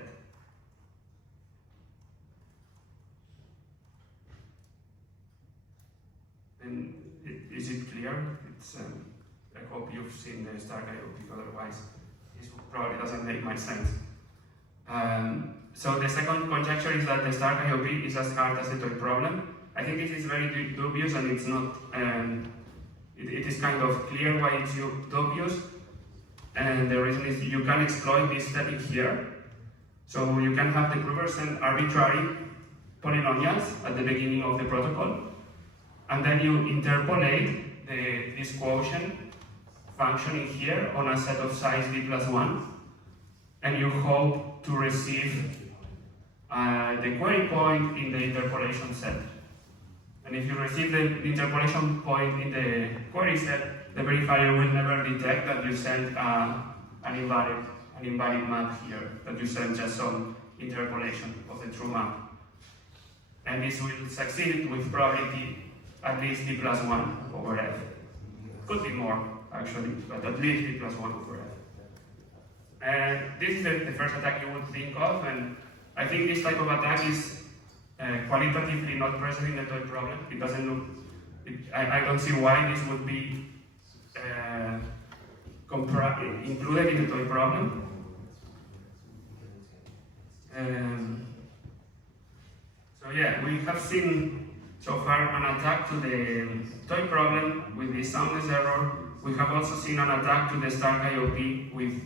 And is it clear? It's, I hope you've seen the ethSTARK IOP, otherwise this probably doesn't make much sense. So the second conjecture is that the ethSTARK IOP is as hard as the toy problem. I think it is very dubious, and it's not, it is kind of clear why it's dubious. And the reason is you can exploit this step in here. So you can have the prover send arbitrary polynomials at the beginning of the protocol, and then you interpolate this quotient function in here on a set of size d+1, and you hope to receive the query point in the interpolation set. And if you receive the interpolation point in the query set, the verifier will never detect that you sent an invalid map here, that you sent just some interpolation of the true map. And this will succeed with probability at least d+1 over f. Could be more, actually, but at least d+1 over f. And this is the first attack you would think of, and I think this type of attack is qualitatively not present in the toy problem. It doesn't look, I don't see why this would be included in the toy problem. So yeah, we have seen so far an attack to the toy problem with the soundness error. We have also seen an attack to the ethSTARK IOP with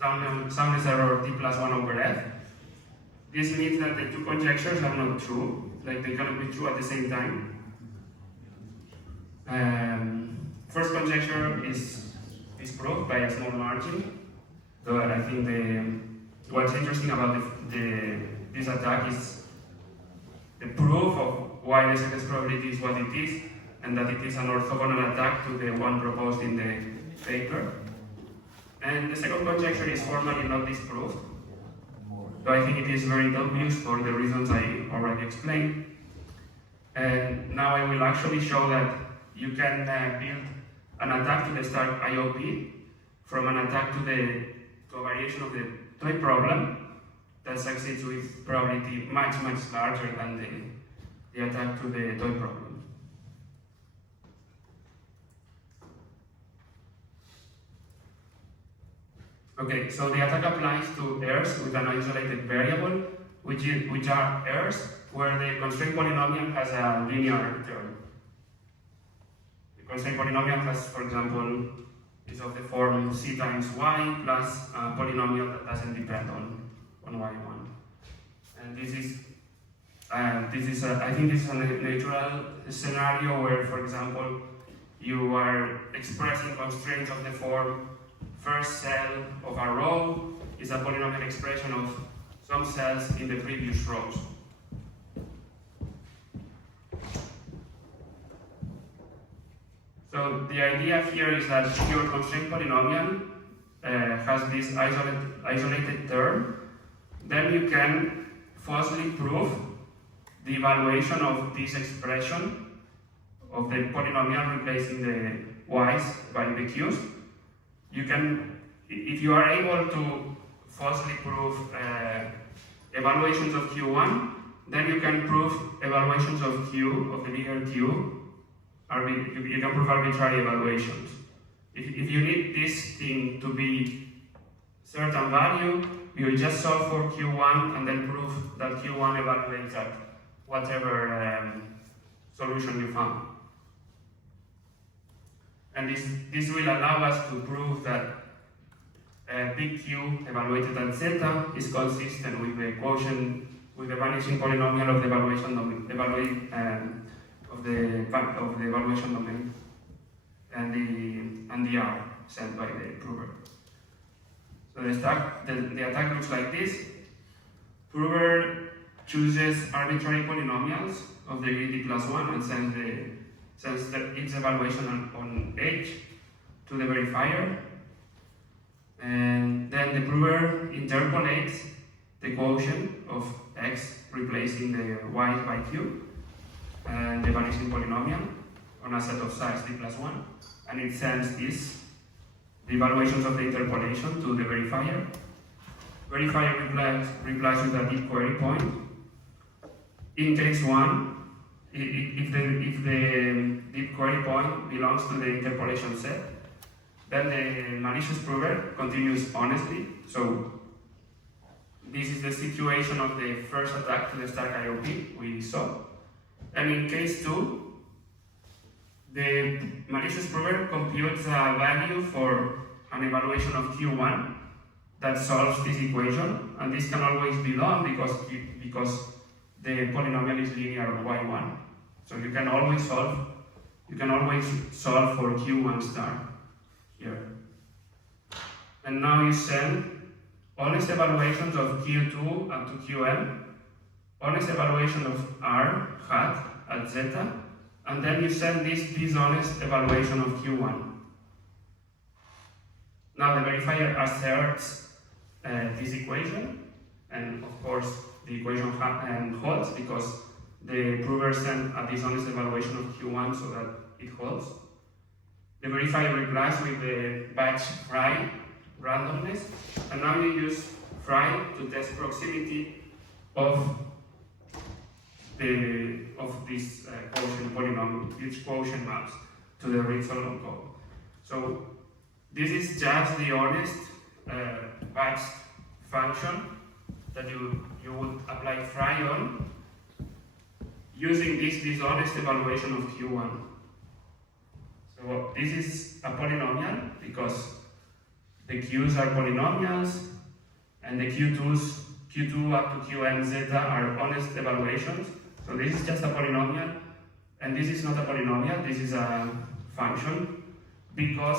soundness error d+1 over f. This means that the two conjectures are not true, like they cannot be true at the same time. First conjecture is disproved by a small margin, though I think what's interesting about this attack is the proof of why the success probability is what it is, and that it is an orthogonal attack to the one proposed in the paper. And the second conjecture is formally not disproved, so I think it is very dubious for the reasons I already explained. And now I will actually show that you can build an attack to the ethSTARK IOP from an attack to a variation of the toy problem that succeeds with probability much larger than the attack to the toy problem. Okay, so the attack applies to errors with an isolated variable, which are errors where the constraint polynomial has a linear term. The constraint polynomial has, for example, is of the form c times y plus a polynomial that doesn't depend on y1. And this is I think this is a natural scenario where, for example, you are expressing constraints of the form first cell of a row is a polynomial expression of some cells in the previous rows. So the idea here is that your constraint polynomial has this isolated term. Then you can falsely prove the evaluation of this expression of the polynomial replacing the y's by the q's. You can, if you are able to falsely prove evaluations of Q1, then you can prove evaluations of Q, of the bigger Q, you can prove arbitrary evaluations. If you need this thing to be certain value, you just solve for Q1 and then prove that Q1 evaluates at whatever solution you found. And this will allow us to prove that big Q evaluated at zeta is consistent with the quotient, with the vanishing polynomial of the evaluation domain, of the evaluation domain, and the R sent by the prover. So the attack looks like this. prover chooses arbitrary polynomials of degree d plus 1 and sends its evaluation on h to the verifier. And then the prover interpolates the quotient of x replacing the y by q and the vanishing polynomial on a set of size d plus 1, and it sends the evaluations of the interpolation to the verifier. Verifier replies with a deep query point. In case 1, if the deep query point belongs to the interpolation set, then the malicious prover continues honestly. So this is the situation of the first attack to the ethSTARK IOP we saw. And in case 2, the malicious prover computes a value for an evaluation of Q1 that solves this equation, and this can always be done because the polynomial is linear y1. So you can always solve for Q1 star here. And now you send honest evaluations of Q2 up to Qm, honest evaluation of R hat at zeta, and then you send this dishonest evaluation of Q1. Now the verifier asserts this equation, and of course the equation holds because the prover sent a dishonest evaluation of Q1 so that it holds. The verifier replies with the batch fry randomness, and now you use fry to test proximity of this quotient polynomial, which quotient maps to the Reed-Solomon code. So this is just the honest batch function that you would apply fry on using this dishonest evaluation of Q1. So this is a polynomial because the Q's are polynomials and the Q2 up to Qn zeta are honest evaluations. So this is just a polynomial, and this is not a polynomial, this is a function because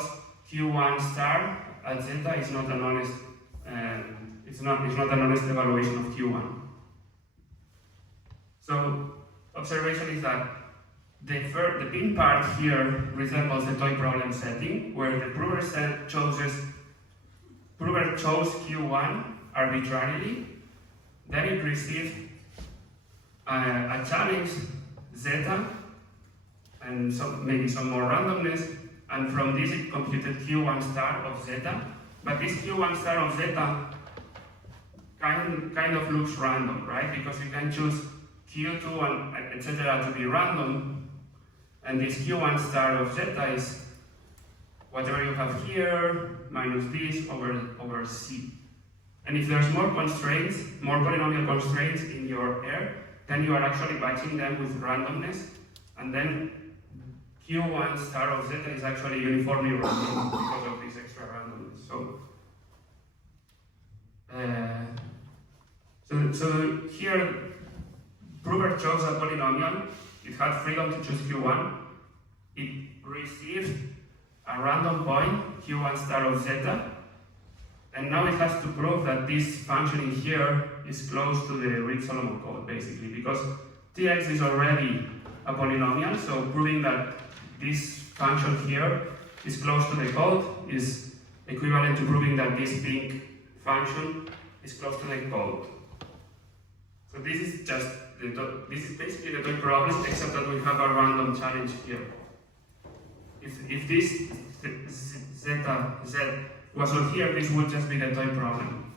Q1 star at zeta is not an honest it's not an honest evaluation of Q1. So observation is that the pin part here resembles the toy problem setting, where the prover chose Q1 arbitrarily, then it received a challenge zeta and maybe some more randomness, and from this it computed Q1 star of zeta. But this Q1 star of zeta kind of looks random, right? Because you can choose Q2 and etc. to be random, and this Q1 star of zeta is whatever you have here minus this over C. And if there's more constraints, more polynomial constraints in your R, then you are actually batching them with randomness, and then Q1 star of zeta is actually uniformly random because of this extra randomness. So here, prover chose a polynomial. It had freedom to choose Q1. It received a random point, Q1 star of zeta, and now it has to prove that this function in here is close to the Reed-Solomon code, basically, because Tx is already a polynomial, so proving that this function here is close to the code is equivalent to proving that this pink function is close to the code. So this is just this is basically the toy problem, except that we have a random challenge here. If this zeta z was not here, this would just be the toy problem.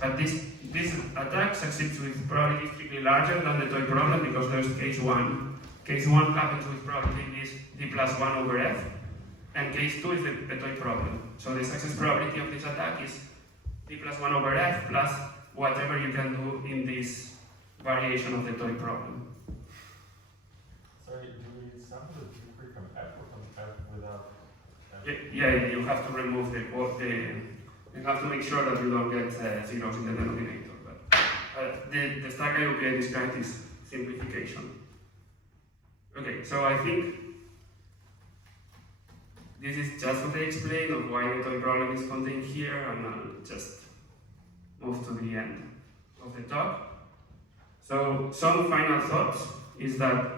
But this attack succeeds with probability strictly larger than the toy problem because there's case 1. Case 1 happens with probability is d plus 1 over f, and case 2 is the toy problem. So the success probability of this attack is d plus 1 over f plus whatever you can do in this variation of the toy problem. Sorry, do we sample the degree from f or from f without f? Yeah, you have to remove you have to make sure that you don't get zeros in the denominator. But the ethSTARK IOP described is simplification. Okay, so I think this is just what I explained of why the toy problem is contained here, and I'll just move to the end of the talk. So some final thoughts is that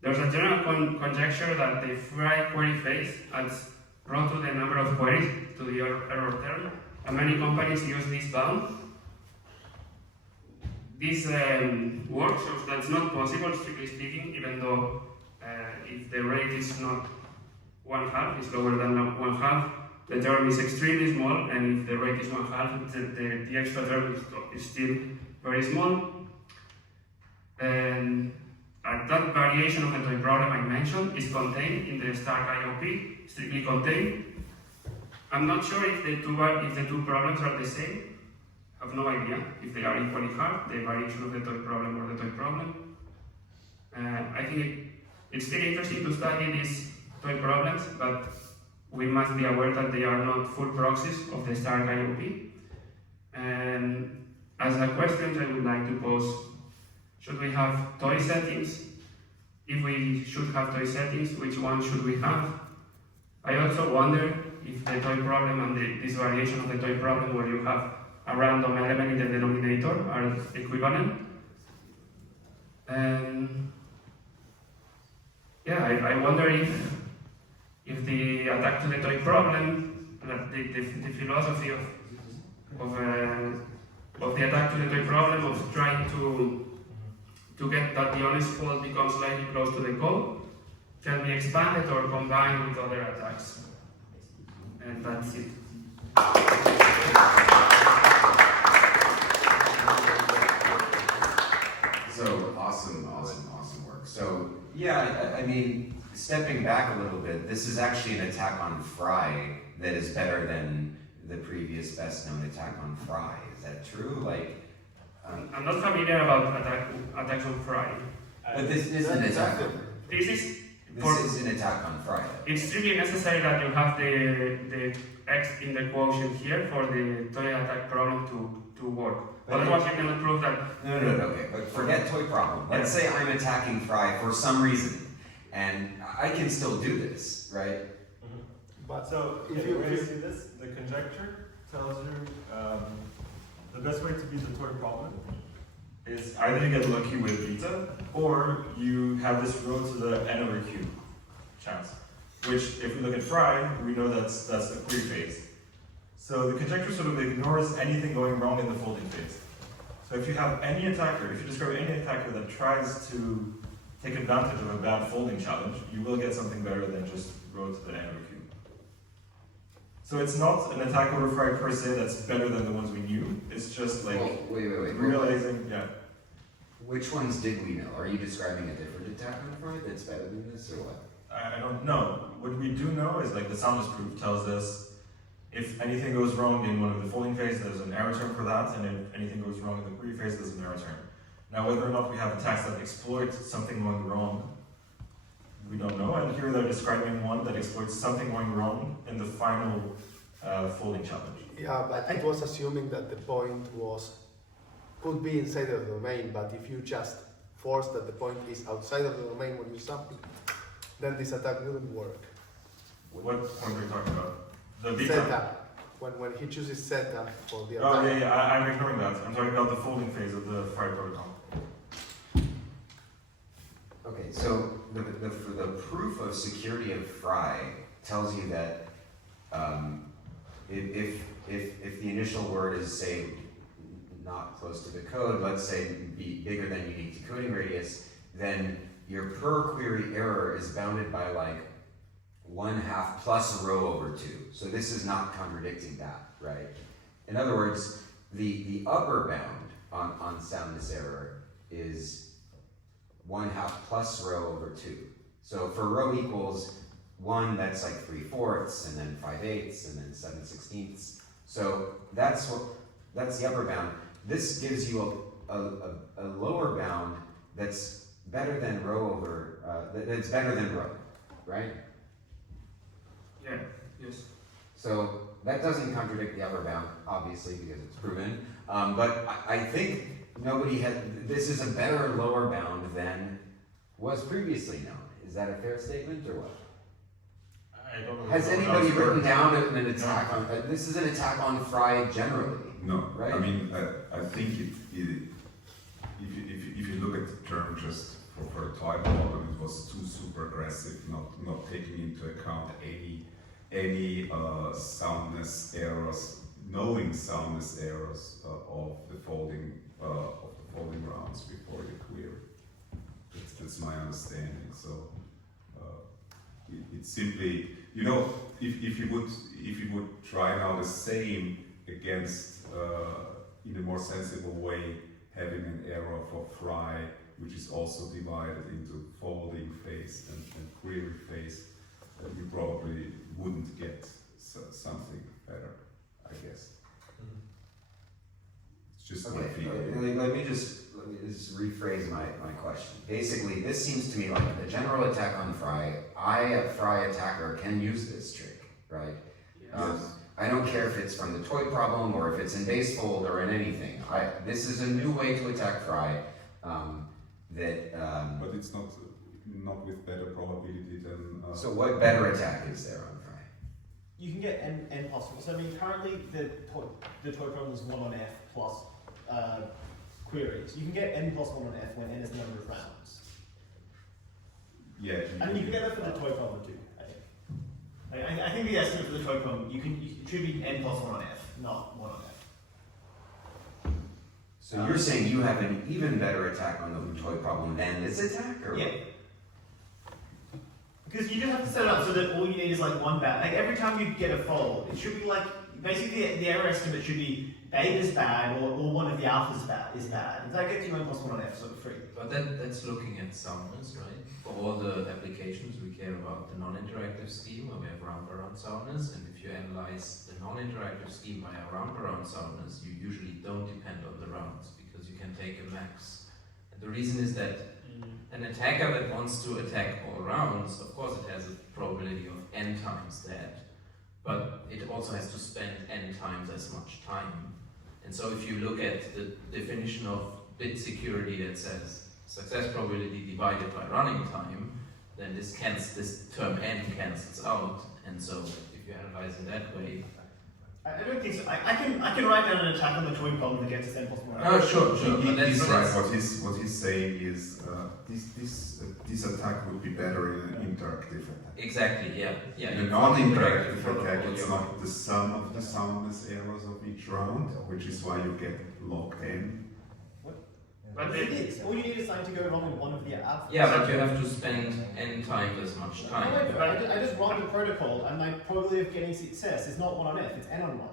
there's a general conjecture that the Fry query phase adds rho to the number of queries to the error term, and many companies use this bound. This work shows that's not possible, strictly speaking, even though if the rate is not 1/2, it's lower than 1/2, the term is extremely small, and if the rate is 1/2, the extra term is still very small. And that variation of the toy problem I mentioned is contained in the ethSTARK IOP, strictly contained. I'm not sure if the two problems are the same. I have no idea if they are equally hard, the variation of the toy problem or the toy problem. I think it's very interesting to study these toy problems, but we must be aware that they are not full proxies of the ethSTARK IOP. And as a question I would like to pose, should we have toy settings? If we should have toy settings, which one should we have? I also wonder if the toy problem and this variation of the toy problem where you have a random element in the denominator are equivalent. And yeah, I wonder if the attack to the toy problem, the philosophy of the attack to the toy problem of trying to get that the honest fault becomes slightly close to the code can be expanded or combined with other attacks. And that's it. So awesome work. So yeah, I mean, stepping back a little bit, this is actually an attack on Fry that is better than the previous best known attack on Fry. Is that true? Like, I'm not familiar about attacks on Fry. But this is an attack. This is an attack on Fry. It's really necessary that you have the X in the quotient here for the toy attack problem to work. Otherwise, you cannot prove that. No, okay. But forget toy problem. Let's say I'm attacking Fry for some reason, and I can still do this, right? But so if you see this, the conjecture tells you the best way to beat the toy problem is either you get lucky with beta, or you have this row to the n over q chance, which if we look at Fry, we know that's a query phase. So the conjecture sort of ignores anything going wrong in the folding phase. So if you have any attacker, if you discover any attacker that tries to take advantage of a bad folding challenge, you will get something better than just row to the n over q. So it's not an attack over Fry per se that's better than the ones we knew. It's just like wait. realizing, Which ones did we know? Are you describing a different attack on Fry that's better than this, or what? I don't know. What we do know is like the soundless proof tells us if anything goes wrong in one of the folding phase, there's an error term for that, and if anything goes wrong in the query phase, there's an error term. Now, whether or not we have attacks that exploit something going wrong, we don't know. And here they're describing one that exploits something going wrong in the final folding challenge. Yeah, but it was assuming that the point could be inside of the domain, but if you just force that the point is outside of the domain when you sample, then this attack wouldn't work. What point are you talking about? The beta? Setup. When he chooses setup for the attack. Oh yeah, I'm ignoring that. I'm talking about the folding phase of the Fry protocol. Okay, so the proof of security of Fry tells you that if the initial word is, say, not close to the code, let's say be bigger than unique decoding radius, then your per query error is bounded by like 1/2 plus row over 2. So this is not contradicting that, right? In other words, the upper bound on soundness error is 1/2 plus row over 2. So for row equals 1, that's like 3/4, and then 5/8, and then 7/16. So that's the upper bound. This gives you a lower bound that's better than row over, that's better than row, right? Yeah, yes. So that doesn't contradict the upper bound, obviously, because it's proven. But I think this is a better lower bound than was previously known. Is that a fair statement, or what? I don't know. Has anybody written down an attack on, this is an attack on Fry generally? No, right? I mean, I think if you look at the term just for a toy problem, it was too super aggressive, not taking into account any soundness errors, knowing soundness errors of the folding rounds before you query. That's my understanding. So it's simply, you know, if you would try now the same against in a more sensible way, having an error for Fry, which is also divided into folding phase and query phase, you probably wouldn't get something better, I guess. It's just my feeling. Let me just rephrase my question. Basically, this seems to me like a general attack on Fry. A Fry attacker, can use this trick, right? Yes. I don't care if it's from the toy problem or if it's in base fold or in anything. This is a new way to attack Fry. But it's not with better probability than. So what better attack is there on Fry? You can get n possible. So I mean, currently the toy problem is 1 on F plus queries. You can get n plus 1 on F when n is the number of rounds. Yeah. I mean, you can get that for the toy problem too. I think the estimate for the toy problem, it should be n plus 1 on F, not 1 on F. So you're saying you have an even better attack on the toy problem than this attack, or yeah? Because you just have to set it up so that all you need is like one bad. Like every time you get a fold, it should be like basically the error estimate should be beta is bad or one of the alphas is bad. And that gets you n plus 1 on F sort of free. But that's looking at soundness, right? For all the applications, we care about the non-interactive scheme where we have round-around soundness, and if you analyze the non-interactive scheme via round-around soundness, you usually don't depend on the rounds because you can take a max. And the reason is that an attacker that wants to attack all rounds, of course it has a probability of n times that, but it also has to spend n times as much time. And so if you look at the definition of bit security that says success probability divided by running time, then this term n cancels out, and so if you analyze in that way. I don't think so. I can write down an attack on the toy problem that gets us n plus 1. Oh, sure. But He's right. What he's saying is this attack would be better in an interactive attack. Exactly. Yeah. In a non-interactive attack, it's not the sum of the soundness errors of each round, which is why you get log n. But all you need is something to go wrong in one of the alphas. Yeah, but you have to spend n times as much time. I just run the protocol, and my probability of getting success is not 1 on F, it's n on 1.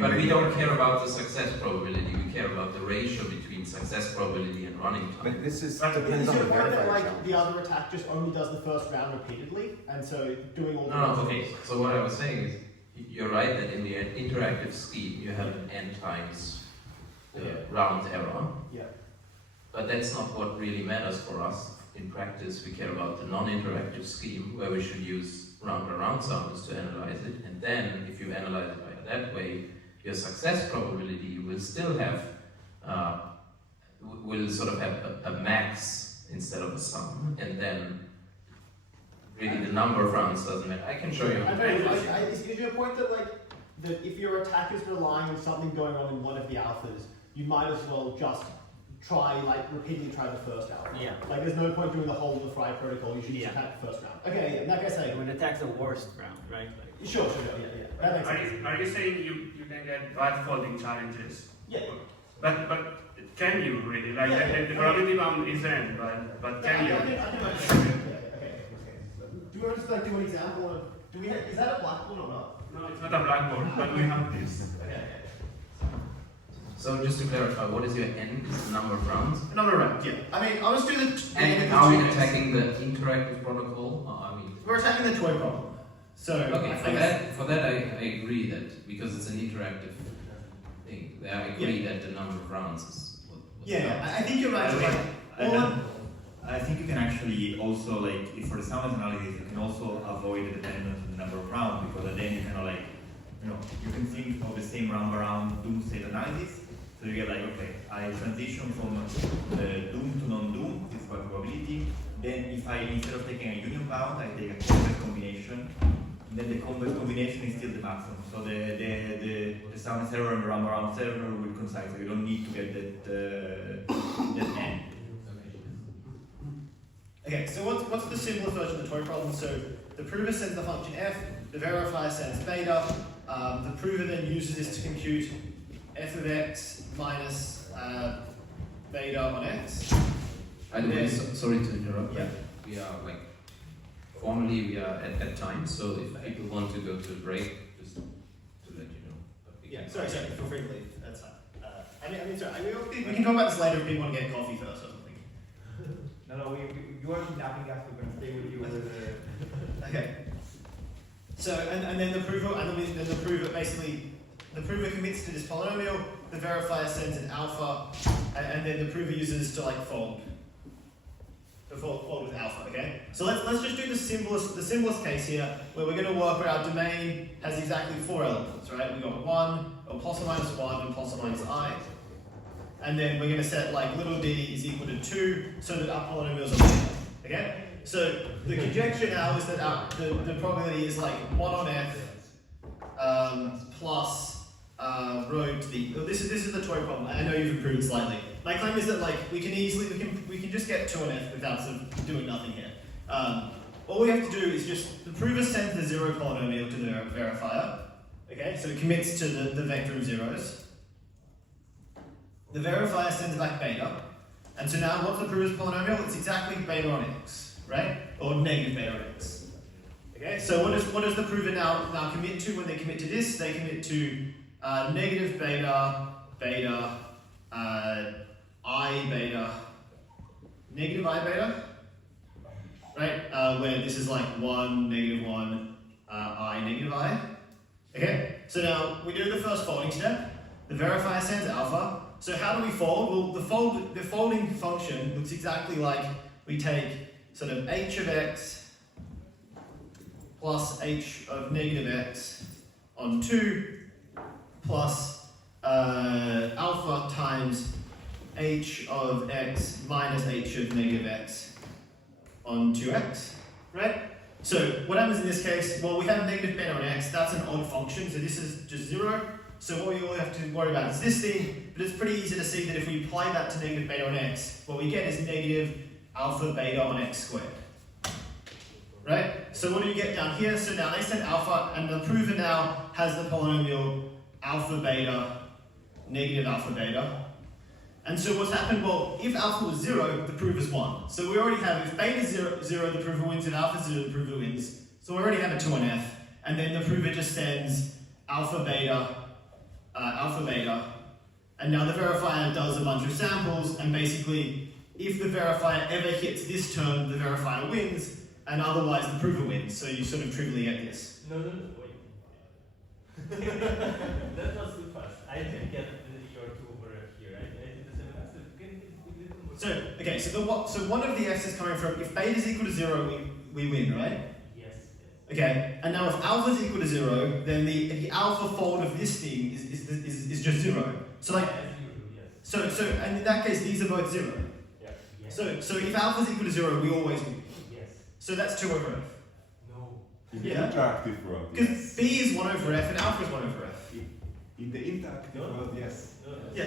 But we don't care about the success probability. We care about the ratio between success probability and running time. But this is Is depends on your the point that verifier like challenge. the other attack just only does the first round repeatedly, and so doing all the No, okay. So what I was saying is, you're right that in the interactive scheme you have an n times round error. Yeah. But that's not what really matters for us. In practice, we care about the non-interactive scheme where we should use round-around sounds to analyze it, and then if you analyze it by that way, your success probability will still have will sort of have a max instead of a sum, and then really the number of rounds doesn't matter. I can show you. Is your point that that if your attack is relying on something going on in one of the alphas, you might as well just try repeatedly try the first alpha? Yeah. There's no point doing the whole of the Fry protocol. You should just attack the first round. Okay, yeah. Like I say, When attack's the worst round, right? sure, yeah. That makes sense. Are you saying you can get bad folding challenges? Yeah. But can you really? The probability bound is n, but can you? Okay. Do you want to just do an example of? Is that a blackboard or not? No, it's not a blackboard, but we have this. Okay. So just to clarify, what is your n? Is the number of rounds? Number of rounds, yeah. I mean, I'll just do the. And are we attacking the interactive protocol? We're attacking the toy problem. So okay, for that I agree that because it's an interactive thing, I agree that the number of rounds is I think you're right. I think you can actually also if for the soundness analysis you can also avoid the dependence on the number of rounds, because then you kind of you can think of the same round around doom state analysis. So you get okay, I transition from doom to non-doom, this is by probability. Then if I, instead of taking a union bound, I take a complex combination then the combination is still the maximum. So the soundness error and the runaround error will coincide. So you don't need to get that n. Okay, so what's the simplest version of the toy problem? So the prover sends the function f, the verifier sends beta, the prover then uses this to compute f of x minus beta on x. By the way, sorry to interrupt. Yeah. We are formally we are at time, so if people want to go to a break, just to let you know. Yeah, sorry, feel free to leave. That's fine. We can talk about this later if people want to get coffee first or something. No, you are kidnapping us. We're going to stay with you. Okay. So and then the prover basically the prover commits to this polynomial. The verifier sends an alpha, and then the prover uses to like fold. The fold with alpha. Okay. So let's just do the simplest case here, where we're going to work where our domain has exactly 4 elements, right? We've got 1, or plus or minus 1, and plus or minus I. And then we're going to set like little d is equal to 2, so that our polynomials are beta. Okay? So the conjecture now is that the probability is like 1 on f plus rho to the. This is the toy problem. I know you've improved slightly. My claim is that like we can just get 2 on f without sort of doing nothing here. All we have to do is just the prover sends the 0 polynomial to the verifier. Okay, so it commits to the vector of zeros. The verifier sends back beta, and so now what's the prover's polynomial? It's exactly beta on x, right? Or negative beta on x. Okay, so what does the prover now commit to when they commit to this? They commit to negative beta, I beta, negative I beta, right? Where this is like 1, negative 1, I, negative I. Okay, so now we do the first folding step. The verifier sends alpha. So how do we fold? Well, the folding function looks exactly like we take sort of h of x plus h of negative x on 2 plus alpha times h of x minus h of negative x on 2x, right? So what happens in this case? Well, we have negative beta on x. That's an odd function, so this is just 0. So what we all have to worry about is this thing, but it's pretty easy to see that if we apply that to negative beta on x, what we get is negative alpha beta on x squared. Right? So what do you get down here? So now they send alpha, and the prover now has the polynomial alpha beta, negative alpha beta. And so what's happened? Well, if alpha was 0, the prover's 1. So we already have, if beta is 0, the prover wins, if alpha is 0, the prover wins. So we already have a 2 on f, and then the prover just sends alpha beta, and now the verifier does a bunch of samples, and basically, if the verifier ever hits this term, the verifier wins, and otherwise the prover wins. So you sort of trivially get this. No, wait. That was too fast. I didn't get your 2 over here. I did the 7 x. Okay, so one of the f's is coming from, if beta is equal to 0, we win, right? Yes. Okay, and now if alpha is equal to 0, then the alpha fold of this thing is just 0. So like, so and in that case these are both 0. Yeah. Yes. So if alpha is equal to 0, we always win. Yes. So that's 2 over f. No. In the Yeah. interactive world, Because b is 1 over f and alpha is 1 over f. in the interactive world, yes. Yeah.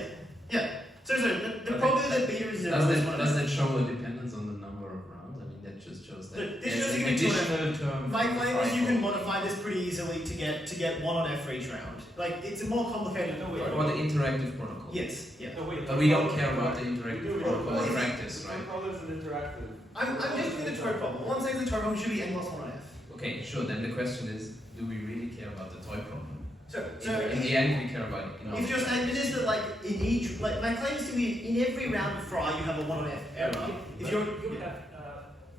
Yeah. So the probability that beta is 0 is 1 over Does f. that show a dependence on the number of rounds? I mean, that just shows that This there's shows an you can additional term. My claim is you for- can modify this pretty easily to get 1 on f for each round. Like, it's a more complicated Or the interactive protocol. Yes, yeah. No, wait, But we don't care about the interactive protocol in practice, right? Protocol is an interactive. I'm just doing the toy problem. One saying the toy problem should be n plus 1 on f. Okay, sure. Then the question is, do we really care about the toy problem? So In the end, we care about it. if your statement is that like in each like my claim is to be in every round of fry you have a 1 on f error. If you're You have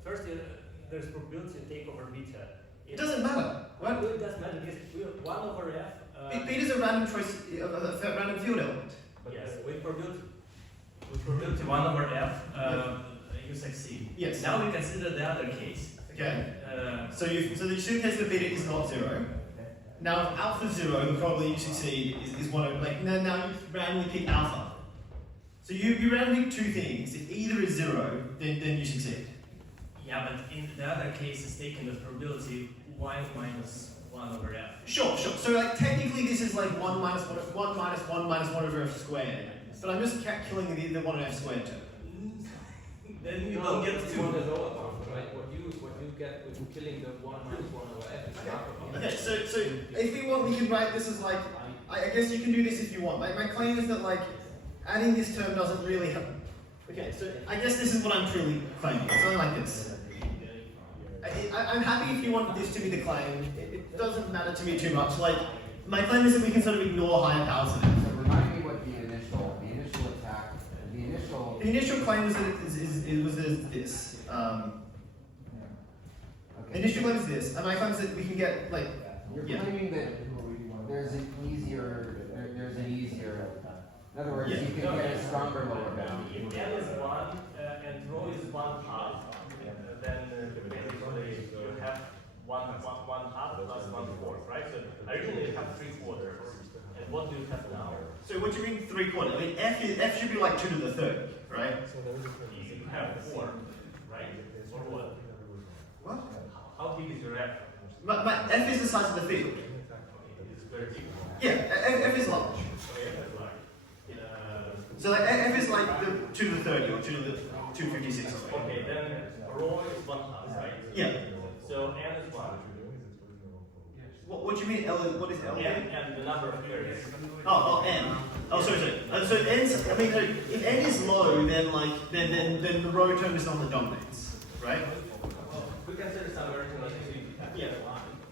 first there's probability take over beta. it doesn't matter. Well, it doesn't matter because we have 1 over f. Beta is a random choice a random field element. Yes, with probability 1 over f, you succeed. Yes. Now we consider the other case. Okay. So the extreme case of beta is not 0. Now if alpha is 0, the probability you succeed is 1 over like now you randomly pick alpha. So you randomly pick 2 things. If either is 0, then you succeed. Yeah, but in the other case, it's taken the probability y minus 1 over f. Sure. So like technically this is like 1 minus 1 minus 1 minus 1 over f squared. But I'm just killing the 1 over f squared term. Then you don't get to. One is all about, right? What you get with killing the 1 minus 1 over f is half of it. Okay, so if we want, we can write this as like, I guess you can do this if you want. My claim is that like, adding this term doesn't really help. Okay, so I guess this is what I'm truly claiming. Something like this. I'm happy if you want this to be the claim. It doesn't matter to me too much. Like, my claim is that we can sort of ignore higher powers than f. So remind me what the initial claim was that it was this. The initial claim is this, and my claim is that we can get like. You're claiming that there's an easier. In other words, you can get a stronger lower bound. If n is 1 and rho is 1/2, then basically you have 1/2 plus 1/4, right? So originally you have 3/4. And what do you have now? So what do you mean 3/4? I mean f should be like 2 to the third, right? You have 4, right? Or what? What? How big is your f? My f is the size of the field. It's very big. Yeah, f is large. So like f is like the 2 to the 30 or 2 to the 256 or something. Okay, then rho is 1/2, right? Yeah. So n is 1. What do you mean L? What is L? And the number of areas. Oh, n. Oh, sorry. So n's. I mean, if n is low, then like then the row term is on the dominance, right? We consider some arithmetic. Yeah.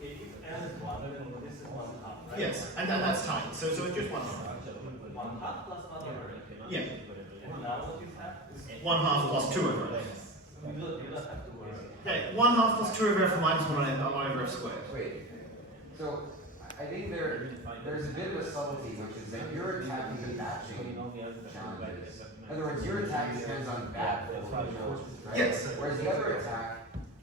If n is 1, then this is 1/2, right? Yes, and that's tight. So it's just 1/2. 1/2 plus 1 over. Yeah. And now what you have is 1/2 plus 2 over f. You don't have to worry. Okay, 1/2 plus 2 over f minus 1 over f squared. Wait. So I think there's a bit of a subtlety, which is that you're attacking the batching challenges. In other words, your attack depends on bad folding challenges, right? Yes. Whereas the other attack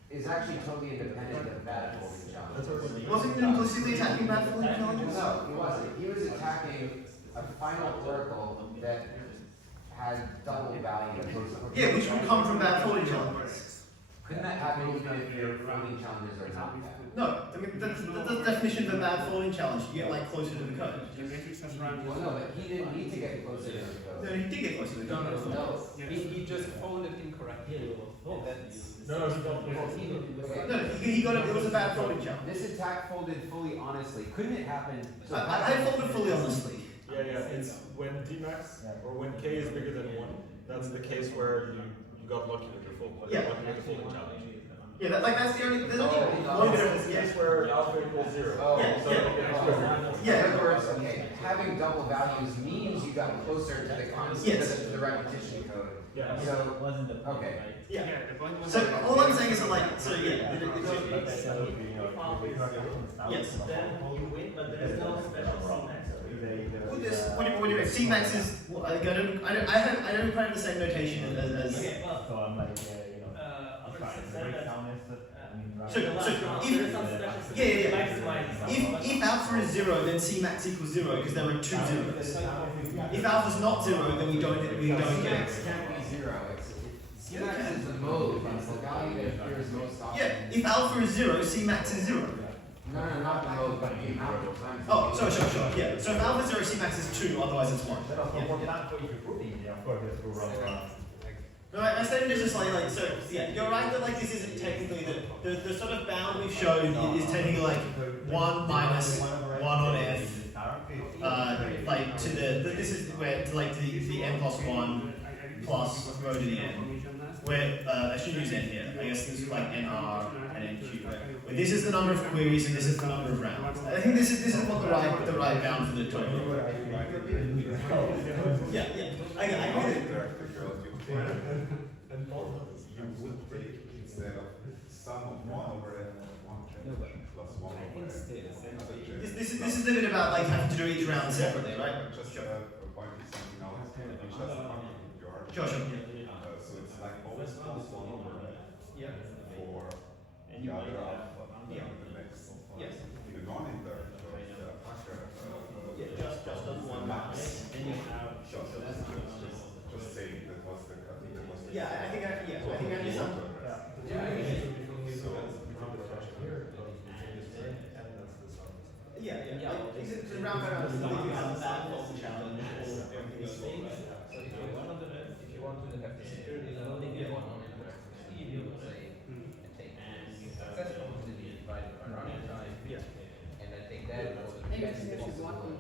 is actually totally independent of bad folding challenges. Wasn't he implicitly attacking bad folding challenges? No, he wasn't. He was attacking a final oracle that had double value. Yeah, which would come from bad folding challenges. Couldn't that happen even if your folding challenges are not bad? No, I mean that's the definition of a bad folding challenge. You get like closer to the code. Well, no, but he didn't need to get closer to the code. No, he did get closer to the code. No. He just folded incorrectly. No, he got it. It was a bad folding challenge. This attack folded fully honestly. Couldn't it happen? I folded fully honestly. Yeah. It's when Dmax or when k is bigger than 1. That's the case where you got lucky with your fold. Yeah. Lucky with the folding challenge. Yeah, that's the only. There's only one difference. Case where alpha equals 0. Yeah. In other words, okay, having double values means you got closer to the constant, to the repetition code. Yeah. So okay. Yeah. So all I'm saying is that like, so yeah. Yes. Then you win, but there is no special syntax. What do you mean? Cmax is. I don't quite have the same notation as. Okay, well, So I'm like, So if alpha is 0, then Cmax equals 0 because there are 2 zeros. If alpha is not 0, then we don't get it. Cmax can't be 0. Cmax is the mode. It's the value that appears most often. Yeah. If alpha is 0, Cmax is 0. No, not the mode, but the amount of times. Oh, sure. Yeah. So if alpha is 0, Cmax is 2. Otherwise, it's 1. No, I said it just like so. Yeah, you're right that like this isn't technically the sort of bound we've shown is technically like 1 minus 1 on f, like to this is where to like the n plus 1 plus rho to the n. Where I should use n here. I guess this is like nr and nq. Where this is the number of queries and this is the number of rounds. I think this is what the right bound for the total. Yeah. I agree with it. And you would take instead of sum of 1 over n plus 1 over n. This is the bit about like having to do each round separately, right? Just pointing something else. Just talking with your Sure. so it's like always plus 1 over n for the other alpha the next. Yes. In the non-inter, just on one max. And you have just saying that was the yeah, I think I understand. the round by round is the thing about that of the challenge or everything else. So if you want to have the security level, you want on it, you will say, I take success probability divided by running time, and I take that for the best possible